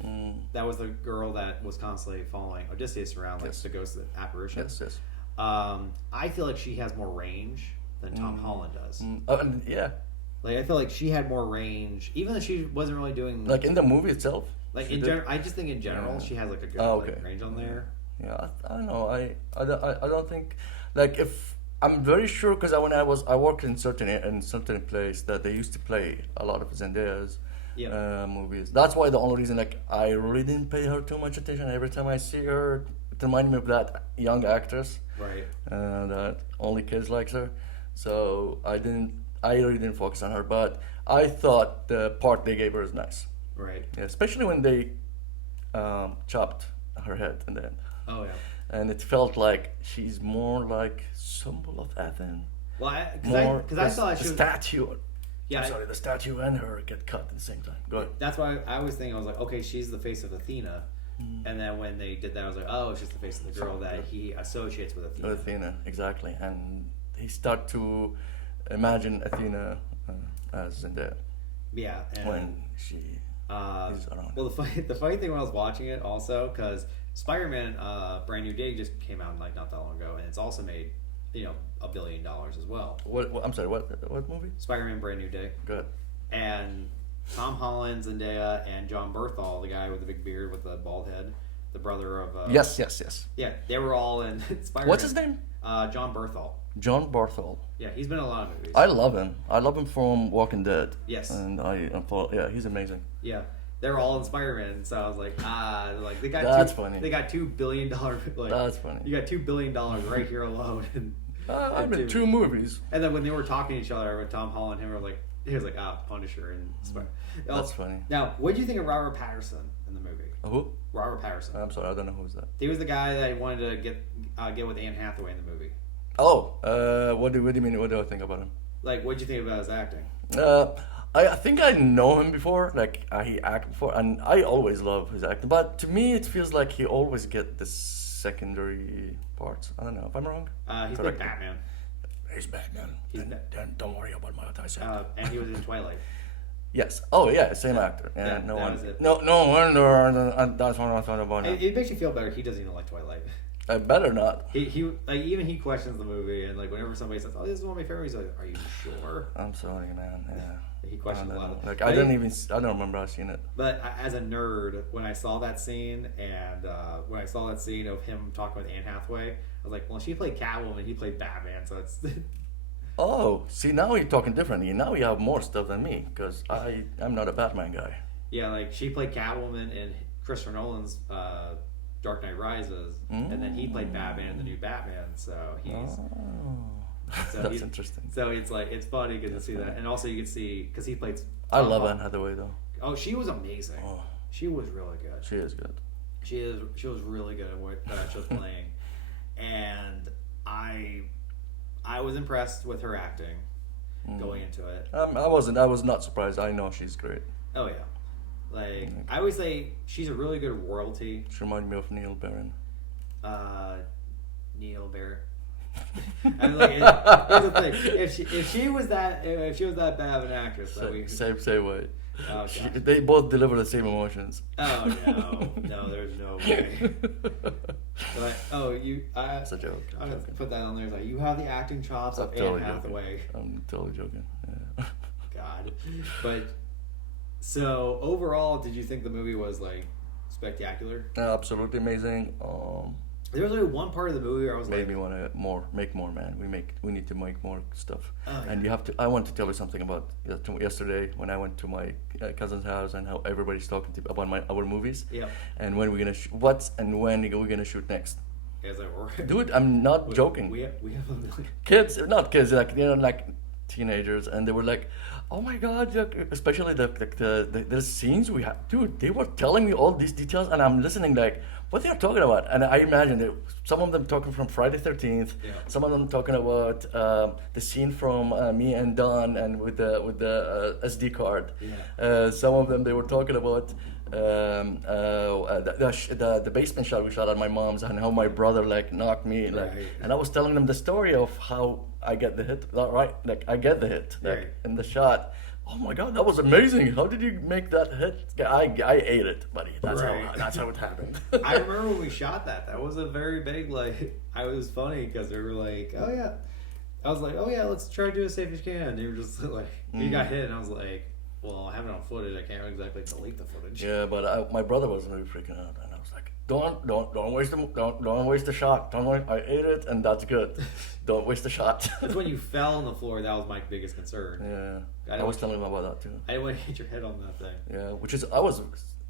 That was the girl that was constantly following Odysseus around, like the ghost apparition. Yes. I feel like she has more range than Tom Holland does. Yeah. Like, I feel like she had more range, even though she wasn't really doing... Like, in the movie itself? Like, in general, I just think in general, she has, like, a good range on there. Yeah, I don't know. I don't think... Like, if... I'm very sure, because when I worked in certain place that they used to play a lot of Zendaya's movies. That's why the only reason, like, I really didn't pay her too much attention. Every time I see her, it reminded me of that young actress. Right. That only kids likes her. So I really didn't focus on her, but I thought the part they gave her is nice. Right. Yeah, especially when they chopped her head in the end. Oh, yeah. And it felt like she's more like symbol of Athens. Well, because I thought the statue. Yeah. The statue and her get cut at the same time. Go ahead. That's why I was thinking. I was like, okay, she's the face of Athena. And then when they did that, I was like, oh, it's just the face of the girl that he associates with Athena. Athena, exactly. And he started to imagine Athena as Zendaya. Yeah. And, when she is around. Well, the funny thing when I was watching it also, because Spider-Man Brand New Day just came out like not that long ago, and it's also made $1 billion as well. What I'm sorry, what movie? Spider-Man Brand New Day. Good. And Tom Holland, Zendaya, and John Berthal, the guy with the big beard with the bald head, the brother of... Yes. Yeah, they were all in Spider-Man. What's his name? John Berthal. John Berthal. Yeah, he's been in a lot of movies. I love him. I love him from Walking Dead. Yes. And he's amazing. Yeah. They're all in Spider-Man, so I was like, they got That's funny. They got $2 billion. That's funny. You got $2 billion right here alone. I've been 2 movies. And then when they were talking to each other, when Tom Holland and him were like, he was like, Punisher and Spider. That's funny. Now, what did you think of Robert Pattinson in the movie? Who? Robert Pattinson. I'm sorry, I don't know who's that. He was the guy that wanted to get with Anne Hathaway in the movie. Oh, what do you mean? What do I think about him? Like, what did you think about his acting? I think I know him before. Like, he acted before, and I always love his acting. But to me, it feels like he always get the secondary parts. I don't know if I'm wrong. He's like Batman. He's Batman. Then don't worry about what I said. And he was in Twilight. Yes. Oh yeah, same actor. Yeah, no wonder. And that's what I thought about him. It makes you feel better. He doesn't even like Twilight. I better not. He even he questions the movie, and like whenever somebody says, "Oh, this is one of my favorites," he's like, "Are you sure?" I'm sorry, man. Yeah. He questions a lot of like I don't remember I've seen it. But as a nerd, when I saw that scene and when I saw that scene of him talking with Anne Hathaway, I was like, well, she played Catwoman, he played Batman, so it's. Oh, see, now you're talking differently. Now you have more stuff than me because I'm not a Batman guy. Yeah, like she played Catwoman in Christopher Nolan's Dark Knight Rises, and then he played Batman in the new Batman. So he's that's interesting. So it's like it's funny because you see that, and also you can see because he played. I love Anne Hathaway though. Oh, she was amazing. Oh. She was really good. She is good. She was really good at what she was playing, and I was impressed with her acting going into it. I was not surprised. I know she's great. Oh yeah, like I always say she's a really good royalty. She reminded me of Neil Breen. Neil Breen. I mean, like, here's the thing: if she was that bad of an actress, same way. Oh, they both deliver the same emotions. Oh no, there's no way. It's a joke. I put that on there. Like you have the acting chops of Anne Hathaway. I'm totally joking. Yeah. God, but so overall, did you think the movie was like spectacular? Absolutely amazing. There was only one part of the movie where I was made me want to make more, man. We need to make more stuff. Oh, yeah. And you have to. I want to tell you something about yesterday when I went to my cousin's house and how everybody's talking about our movies. Yeah. And when we're gonna when are we gonna shoot next? Yeah, dude, I'm not joking. We have kids, not kids, like teenagers, and they were like, "Oh my God!" Especially the scenes we have, dude. They were telling me all these details, and I'm listening like, what they're talking about. And I imagine that some of them talking from Friday 13th, some of them talking about the scene from me and Don and with the SD card. Some of them they were talking about the basement shot we shot at my mom's and how my brother knocked me and I was telling them the story of how I get the hit, right? Like I get the hit in the shot. Oh my God, that was amazing! How did you make that hit? I ate it, buddy. That's how it happened. I remember when we shot that. That was a very big I was funny because they were like, "Oh yeah," I was like, "Oh yeah, let's try to do as safe as you can." And they were just like, "You got hit," and I was like, "Well, I have it on footage. I can't exactly delete the footage." Yeah, but my brother was really freaking out, and I was like, "Don't waste the shot. Don't waste. I ate it, and that's good. Don't waste the shot." It's when you fell on the floor that was my biggest concern. Yeah. I was telling him about that too. I didn't want to hit your head on that thing. Yeah, which is I was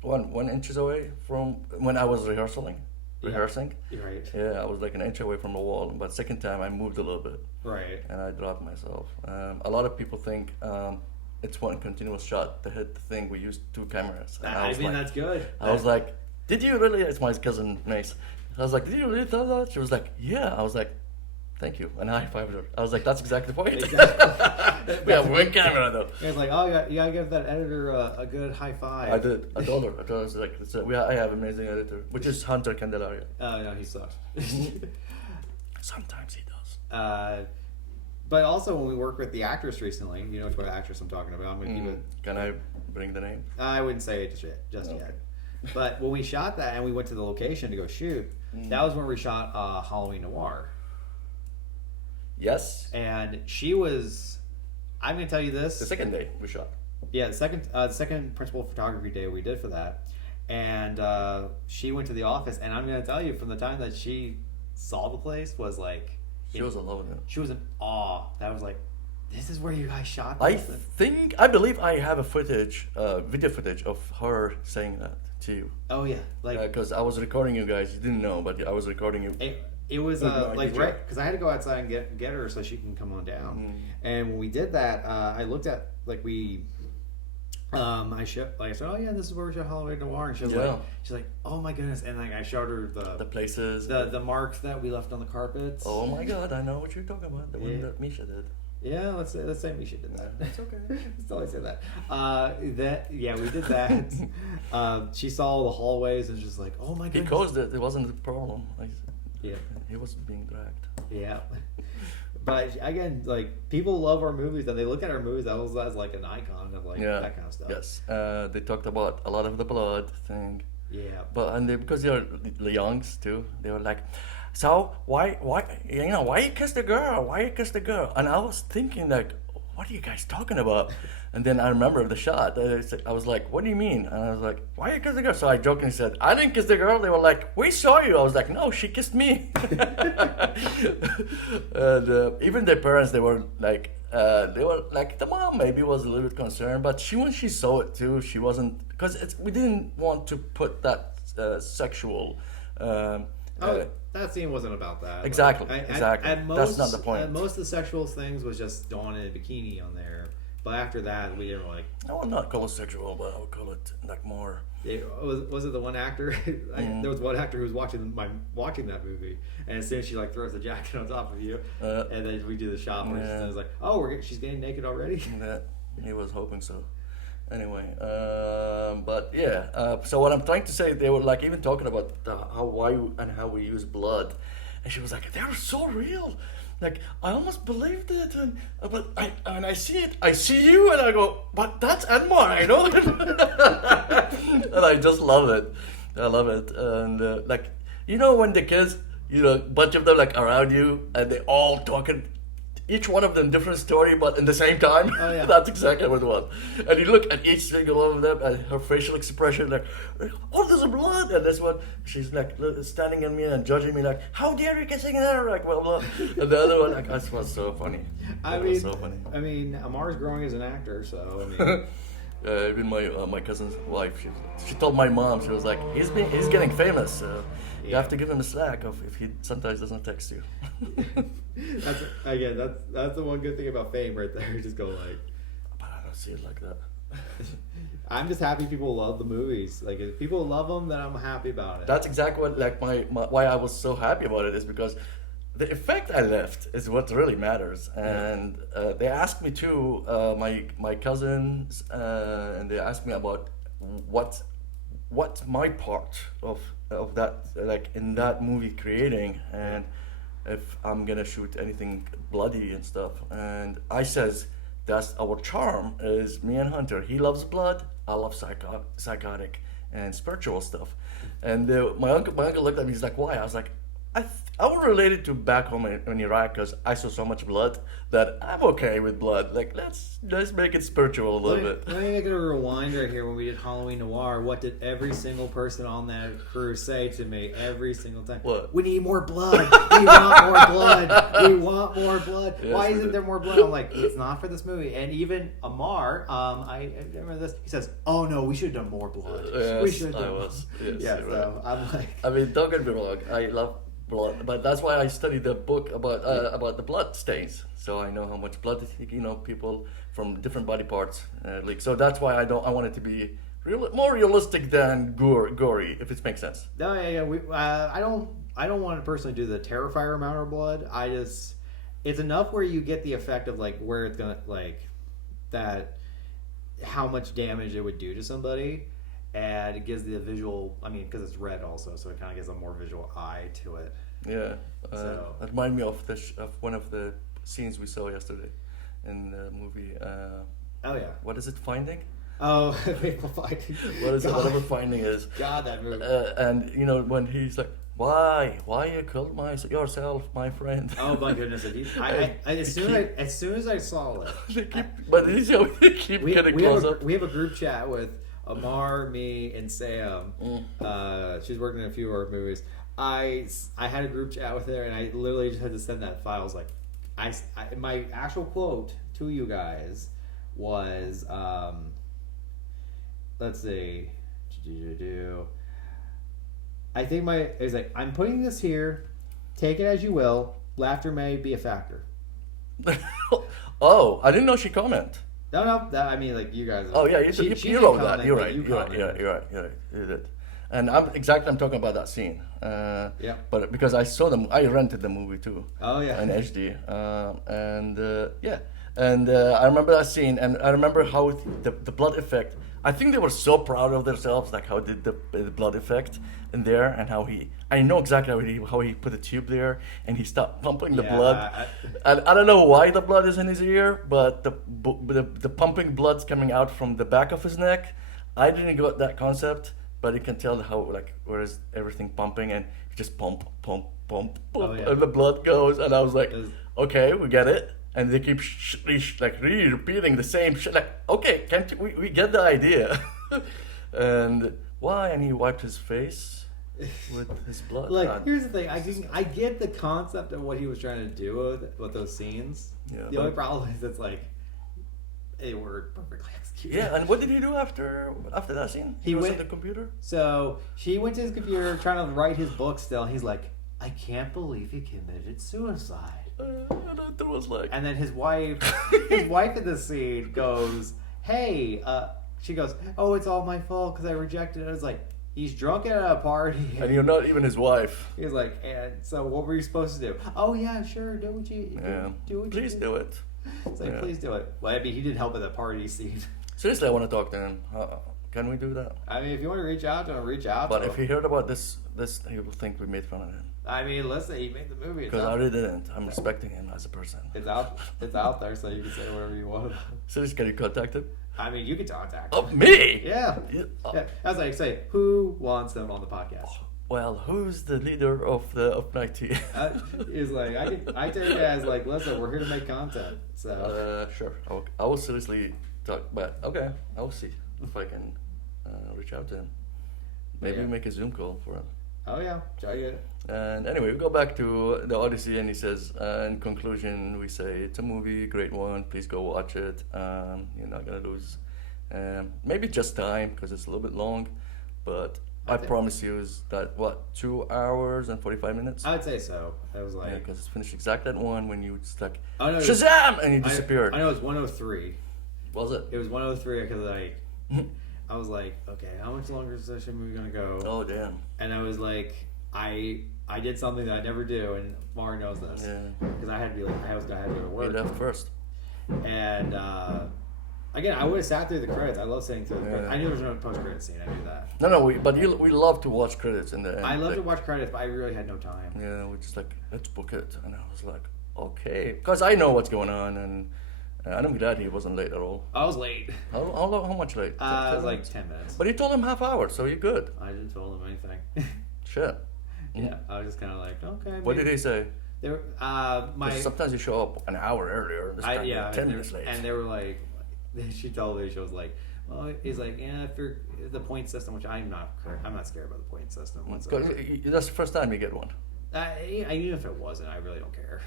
1 inches away from when I was rehearsing. You're right. Yeah, I was like 1 inch away from the wall, but second time I moved a little bit. Right. And I dropped myself. A lot of people think it's one continuous shot to hit the thing. We used 2 cameras. And I mean, that's good. I was like, "Did you really?" It's my cousin Mace. I was like, "Did you really thought that?" She was like, "Yeah." I was like, "Thank you," and I high-fived her. I was like, "That's exactly the point." Exactly. We have 1 camera though. It's like, "Oh, you gotta give that editor a good high five." I did. I told her. I was like, I have an amazing editor, which is Hunter Candelaria. Oh no, he sucks. Sometimes he does. But also when we worked with the actress recently, you know what actress I'm talking about. I'm gonna keep it. Can I bring the name? I wouldn't say it just yet. But when we shot that and we went to the location to go shoot, that was when we shot Halloween Noir. Yes. And she was, I'm going to tell you this. The second day we shot. Yeah, the second principal photography day we did for that. And she went to the office, and I'm going to tell you, from the time that she saw the place was like... She was in love with it. She was in awe. That was like, this is where you guys shot this? I believe I have a video footage of her saying that to you. Oh, yeah. Because I was recording you guys. You didn't know, but I was recording you. It was right because I had to go outside and get her so she can come on down. And when we did that, I looked at I said, "Oh yeah, this is where we shot Halloween Noir," and she's like, "Oh my goodness!" And I showed her the places, the marks that we left on the carpets. Oh my God, I know what you're talking about. The one that Misha did. Yeah, let's say Misha did that. That's okay. Let's always say that. We did that. She saw the hallways and just like, "Oh my goodness!" Because it wasn't a problem. Yeah. He was being dragged. Yeah. But again, people love our movies and they look at our movies as like an icon of that kind of stuff. Yes. They talked about a lot of the blood thing. Yeah. Because they're the youngs too, they were like, "So why you kiss the girl? Why you kiss the girl?" And I was thinking what are you guys talking about? And then I remember the shot. I was like, "What do you mean?" And I was like, "Why you kiss the girl?" So I jokingly said, "I didn't kiss the girl." They were like, "We saw you." I was like, "No, she kissed me." And even their parents, they were like, they were like, the mom maybe was a little bit concerned, but when she saw it too, she wasn't, because we didn't want to put that sexual. That scene wasn't about that. Exactly, Like, exactly. At most, that's not the point. Most of the sexual things was just Dawn in a bikini on there. But after that, we didn't like. I would not call it sexual, but I would call it like more. Was it the one actor? There was one actor who was watching that movie, and as soon as she like throws the jacket on top of you, and then we do the shot, and I was like, "Oh, she's getting naked already." Yeah, he was hoping so. Anyway, but yeah. So what I'm trying to say, they were like even talking about how we use blood, and she was like, "They were so real." Like, I almost believed it, but I see it, I see you, and I go, but that's Anmar, I know it. And I just love it. I love it. And like, you know, when the kids, a bunch of them like around you, and they all talking, each one of them different story, but in the same time. Oh, yeah. That's exactly what it was. And you look at each single one of them, and her facial expression, like, oh, there's blood. And this one, she's like standing at me and judging me, like, how dare you kissing her? Like, blah, blah. And the other one, like, that was so funny. I mean, Amar's growing as an actor, so I mean. Even my cousin's wife, she told my mom, she was like, he's getting famous, so you have to give him a slack if he sometimes doesn't text you. That's the one good thing about fame right there. Just go like. But I don't see it like that. I'm just happy people love the movies. Like if people love them, then I'm happy about it. That's exactly what like my why I was so happy about it is because the effect I left is what really matters. And they asked me too, my cousins, and they asked me about what's my part of that, like in that movie creating, and if I'm gonna shoot anything bloody and stuff. And I says that's our charm is me and Hunter. He loves blood. I love psychotic and spiritual stuff. And my uncle looked at me. He's like, why? I was like, I would relate it to back home in Iraq because I saw so much blood that I'm okay with blood. Like let's make it spiritual a little bit. Let me make a rewind right here. When we did Halloween Noir, what did every single person on that crew say to me every single time? What? We need more blood. We want more blood. We want more blood. Yes, why isn't there more blood? I'm like, it's not for this movie. And even Amar, I remember this. He says, "Oh no, we should have done more blood. Yes, we should have done I more." was. Yes, Yeah, you're so right. I'm like, I mean, don't get me wrong. I love blood, but that's why I studied the book about the blood stains, so I know how much blood people from different body parts leak. So that's why I want it to be more realistic than gory, if it makes sense. No, yeah. I don't want to personally do the Terrifier amount of blood. It's enough where you get the effect of like where it's gonna like that, how much damage it would do to somebody. And it gives the visual, I mean, because it's red also, so it kind of gives a more visual eye to it. Yeah. It reminded me of one of the scenes we saw yesterday in the movie. Oh, yeah. What is it, Finding? Oh, Fateful Finding. What is it? Whatever Finding is. God, that movie. And, when he's like, why you killed yourself, my friend? Oh, my goodness. As soon as I saw it. They keep getting close up. We have a group chat with Amar, me, and Sam. She's working in a few of our movies. I had a group chat with her, and I literally just had to send that file. I was like, my actual quote to you guys was, let's see, I think it was like, I'm putting this here, take it as you will, laughter may be a factor. Oh, I didn't know she commented. No, I mean, like, you guys. Oh, yeah, you wrote that. You're right. You did. And I'm talking about that scene. Yeah. But because I saw them, I rented the movie too. Oh, yeah. In HD. And I remember that scene, and I remember how the blood effect. I think they were so proud of themselves, like how did the blood effect in there, and I know exactly how he put a tube there, and he stopped pumping the blood. And I don't know why the blood is in his ear, but the pumping blood's coming out from the back of his neck. I didn't get that concept, but you can tell how where is everything pumping, and you just pump, and the blood goes, and I was like, okay, we get it. And they keep repeating the same shit. Like, okay, can't we get the idea? And why? And he wiped his face. with his blood. Like, here's the thing. I get the concept of what he was trying to do with those scenes. Yeah, the only problem is it's like they were perfectly executed. Yeah, and what did he do after that scene? He was at the computer? So he went to his computer trying to write his book still. He's like, I can't believe he committed suicide. And it was like... And then his wife in the scene goes, hey, she goes, oh, it's all my fault because I rejected it. I was like, he's drunk at a party. And you're not even his wife. He's like, and so what were you supposed to do? Oh, yeah, sure. Do what you Please do it. It's like, please do it. Well, I mean, he did help at the party scene. Seriously, I want to talk to him. Can we do that? I mean, if you want to reach out to him, reach out to him. But if he heard about this, he will think we made fun of him. I mean, listen, he made the movie. Because I really didn't. I'm respecting him as a person. It's out there, so you can say whatever you want. Seriously, can you contact him? I mean, you can contact him. Oh, me? Yeah. Yeah. As I say, who wants them on the podcast? Well, who's the leader of NiteTea? He's like, I take it as like, listen, we're here to make content. So sure. I will seriously talk, but okay, I will see if I can reach out to him. Maybe make a Zoom call for him. Oh yeah, try it. And anyway, we go back to the Odyssey, and he says, in conclusion, we say it's a movie, great one. Please go watch it. You're not gonna lose, maybe just time because it's a little bit long, but I promise you is that 2 hours and 45 minutes. I would say so. I was like, because it's finished exactly at one when you just like Shazam, and you disappeared. I know it was 103. Was it? It was 103 because like. I was like, okay, how much longer is this movie gonna go? Oh damn! And I was like, I did something that I never do, and Mara knows this. Yeah. Because I had to be like, I had to go to work. You left first. And again, I would have sat through the credits. I love sitting through the credits. I knew there was no post-credit scene. I knew that. No, we love to watch credits in the end. I love to watch credits, but I really had no time. Yeah, we just like, let's book it, and I was like, okay, because I know what's going on, and I'm glad he wasn't late at all. I was late. How much late? I was like 10 minutes. But you told him half hour, so you're good. I didn't tell him anything. Shit. Yeah, I was just kind of like, okay. What did he say? There, sometimes you show up an hour earlier. This time you're 10 minutes late. And they were like, she told me, she was like, well, he's like, yeah, for the point system, which I'm not scared about the point system. That's the first time you get one. Even if it wasn't, I really don't care.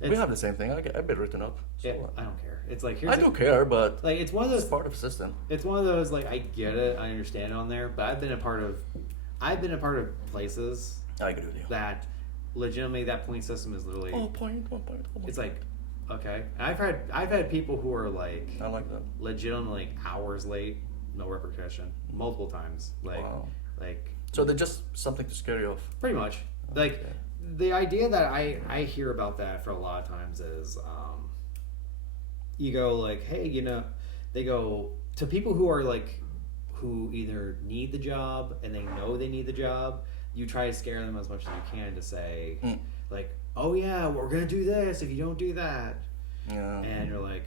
We have the same thing. I get written up. So I don't care. It's like I do care, but like it's one of those. It's part of the system. It's one of those like I get it, I understand it on there, but I've been a part of places. I agree with you. That legitimately that point system is literally. 1 point. It's like, okay. And I've had people who are like. I like that. Legitimately hours late, no repercussion, multiple times. So they're just something to scare you off. Pretty much. Like, the idea that I hear about that for a lot of times is, you go like, hey, they go to people who are like, who either need the job and they know they need the job, you try to scare them as much as you can to say, like, oh yeah, we're going to do this if you don't do that. Yeah. And you're like,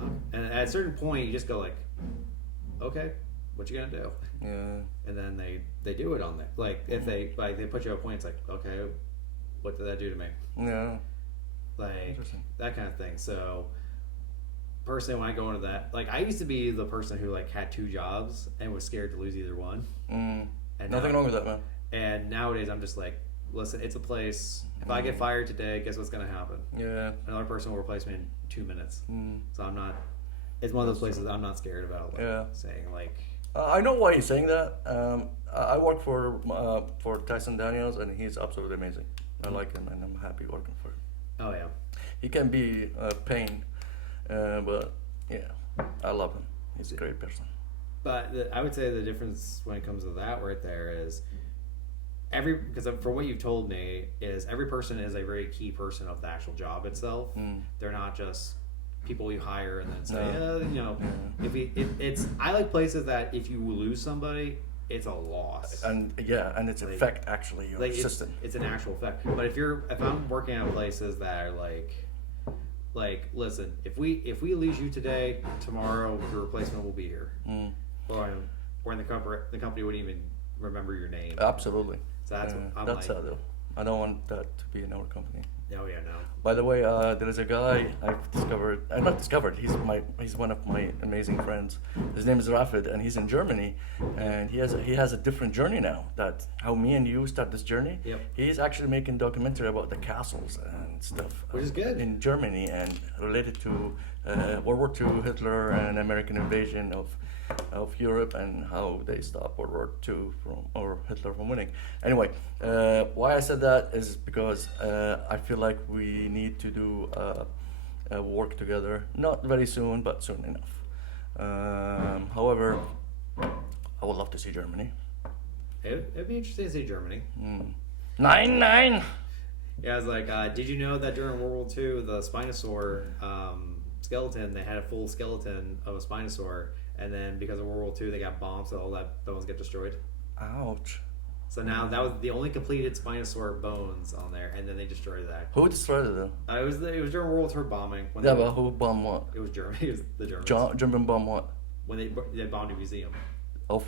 oh. And at a certain point, you just go like, okay, what you gonna do? Yeah. And then they do it on there. Like if they put you at a point, it's like, okay, what did that do to me? Yeah. Like that kind of thing. So personally, when I go into that, like I used to be the person who like had 2 jobs and was scared to lose either one. And nothing wrong with that, man. And nowadays I'm just like, listen, it's a place. If I get fired today, guess what's gonna happen? Yeah. Another person will replace me in 2 minutes. So I'm not. It's one of those places I'm not scared about. Like, saying like. I know why he's saying that. I work for Tyson Daniels, and he's absolutely amazing. I like him, and I'm happy working for him. Oh yeah. He can be a pain, but yeah, I love him. He's a great person. But I would say the difference when it comes to that right there is because for what you've told me is every person is a very key person of the actual job itself. They're not just people you hire and then say, it's I like places that if you lose somebody, it's a loss. And it's affect actually your system. It's an actual effect. But if I'm working at places that are like listen, if we lose you today, tomorrow your replacement will be here. Or in the company wouldn't even remember your name. Absolutely. So that's what I'm that's how though. I don't want that to be in our company. Oh yeah, no. By the way, there is a guy I've discovered. Not discovered. He's one of my amazing friends. His name is Rafid, and he's in Germany, and he has a different journey now. That how me and you start this journey. Yep. He's actually making documentary about the castles and stuff. Which is good. In Germany and related to World War II, Hitler, and American invasion of Europe and how they stopped World War II or Hitler from winning. Anyway, why I said that is because I feel like we need to do work together. Not very soon, but soon enough. However, I would love to see Germany. It'd be interesting to see Germany. 9-9. Yeah, I was like, did you know that during World War II, the Spinosaur skeleton, they had a full skeleton of a Spinosaur, and then because of World War II, they got bombed, so all that bones get destroyed. Ouch. So now that was the only completed Spinosaur bones on there, and then they destroyed that. Who destroyed it though? It was during World War II bombing. When Yeah, but who bombed what? It was Germany. It was the Germans. German bomb what? When they bombed a museum. Oh.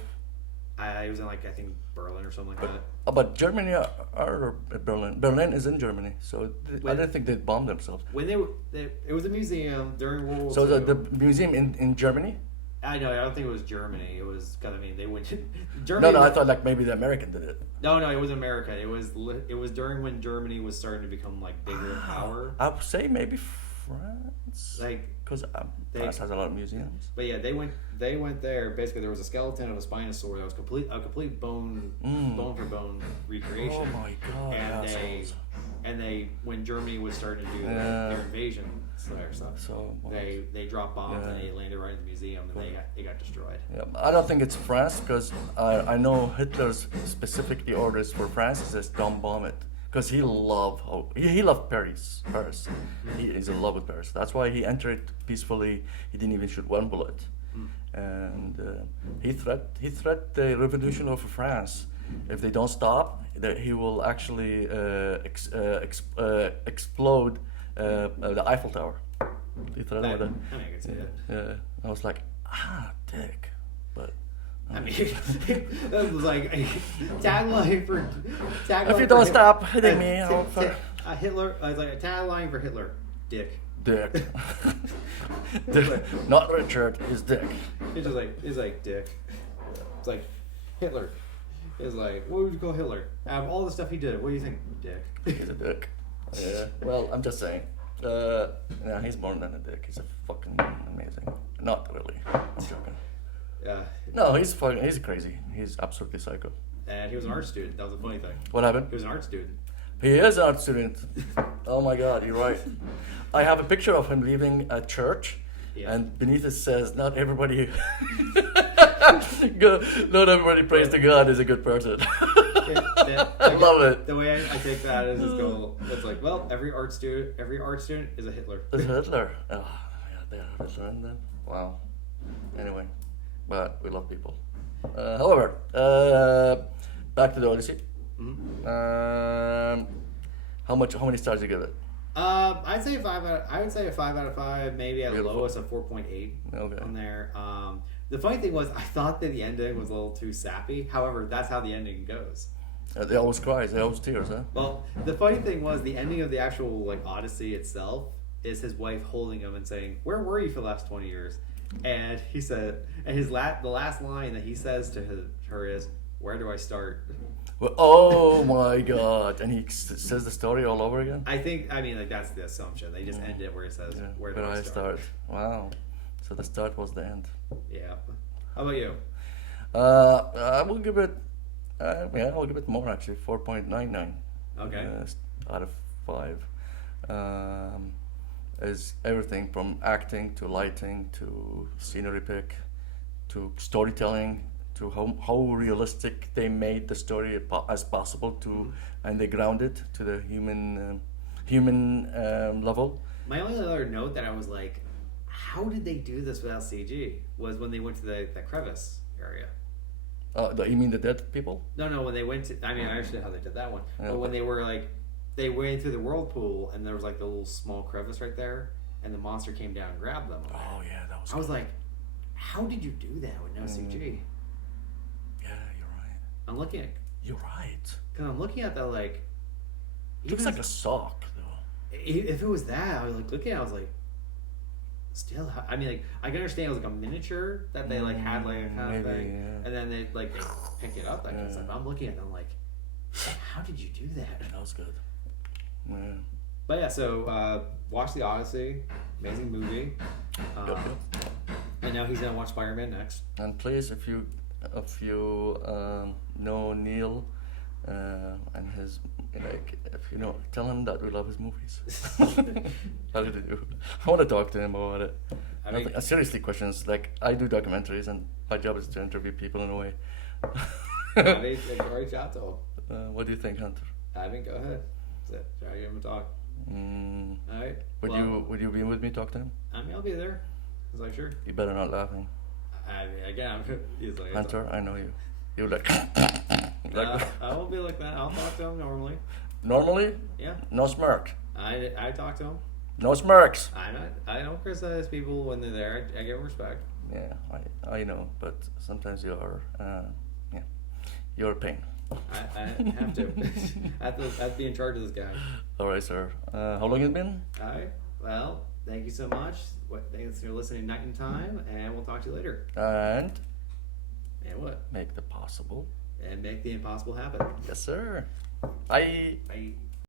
It was in I think Berlin or something like that. But Germany or Berlin. Berlin is in Germany, so I don't think they bombed themselves. When it was a museum during World War II. So the museum in Germany? I know. I don't think it was Germany. It was because they went to Germany. No, I thought like maybe the American did it. No, it was America. It was during when Germany was starting to become bigger in power. I would say maybe France. Because France has a lot of museums. But yeah, they went there. Basically, there was a skeleton of a Spinosaur that was a complete bone for bone recreation. Oh my god! And they when Germany was starting to do their invasion stuff, so they dropped bombs and they landed right in the museum and they got destroyed. Yeah, I don't think it's France because I know Hitler's specifically orders for France is don't bomb it. Because he loved Paris. He is in love with Paris. That's why he entered peacefully. He didn't even shoot one bullet, and he threat the revolution of France. If they don't stop, that he will actually explode the Eiffel Tower. He threatened with it. I mean, I can see it. Yeah, I was like, dick, but. I mean, that was like a tagline for. If you don't stop hitting me, I'll Hitler. I was like a tagline for Hitler. Dick. Dick. Not Richard. It's Dick. It's like Dick. It's like Hitler. It's like, what would you call Hitler? Out of all the stuff he did, what do you think? Dick. He's a dick. Yeah. Well, I'm just saying. Yeah, he's more than a dick. He's a fucking amazing. Not really. I'm joking. Yeah. No, he's crazy. He's absolutely psycho. And he was an art student. That was a funny thing. What happened? He was an art student. He is an art student. Oh my god, you're right. I have a picture of him leaving a church, and beneath it says, "Not everybody, not everybody prays to God is a good person." I love it. The way I take that is it's like, well, every art student is a Hitler. Is Hitler? Oh, yeah, they are Hitler in them. Wow. Anyway. But we love people. However, back to the Odyssey. Mm-hmm. How many stars do you give it? I'd say I would say a 5 out of 5, maybe at lowest a 4.8 on there. The funny thing was, I thought that the ending was a little too sappy. However, that's how the ending goes. They always cry. They always tears, huh? Well, the funny thing was, the ending of the actual Odyssey itself is his wife holding him and saying, "Where were you for the last 20 years?" And he said, and the last line that he says to her is, "Where do I start?" Well, oh my god! And he says the story all over again. I mean, that's the assumption. They just end it where it says, "Where do I start?" Wow. So the start was the end. Yeah. How about you? I will give it. I'll give it more actually. 4.99. Okay. Out of 5. Is everything from acting to lighting to scenery pick to storytelling to how realistic they made the story as possible to and they grounded to the human level. My only other note that I was like, how did they do this without CG? Was when they went to the crevice area. You mean the dead people? No, when they went to, I mean, I understand how they did that one. Yeah, but when they were they went through the whirlpool and there was the little small crevice right there and the monster came down and grabbed them. Oh yeah, that was I was like, how did you do that with no CG? Yeah, you're right. I'm looking at... You're right. Because I'm looking at that it looks like a sock though. if it was that, I was like looking at it, I was like, still, I mean, like, I can understand it was like a miniature that they like had like a kind of thing, and then they like they pick it up, that kind of stuff. I'm looking at it, I'm like, how did you do that? That was good. Yeah. But yeah, so watch the Odyssey, amazing movie, and now he's gonna watch Spider-Man next. And please, if you know Neil and his, like, if you know, tell him that we love his movies. How did you do? I want to talk to him about it. I mean, seriously, questions. Like, I do documentaries, and my job is to interview people in a way. I mean, reach out to him. What do you think, Hunter? I mean, go ahead. Try to give him a talk. All right. Would you be with me? Talk to him. I mean, I'll be there. He's like, sure. You better not laughing. I mean, again, he's like, Hunter, I know you. You're like. I won't be like that. I'll talk to him normally. Normally? Yeah. No smirk. I talk to him. No smirks. I don't criticize people when they're there. I give them respect. Yeah, I know, but sometimes you're you're a pain. I have to. I have to be in charge of this guy. All right, sir. How long has it been? All right. Well, thank you so much. Thanks for listening to Nite-in-Time, and we'll talk to you later. And what? make the possible. And make the impossible happen. Yes, sir. Bye. Bye.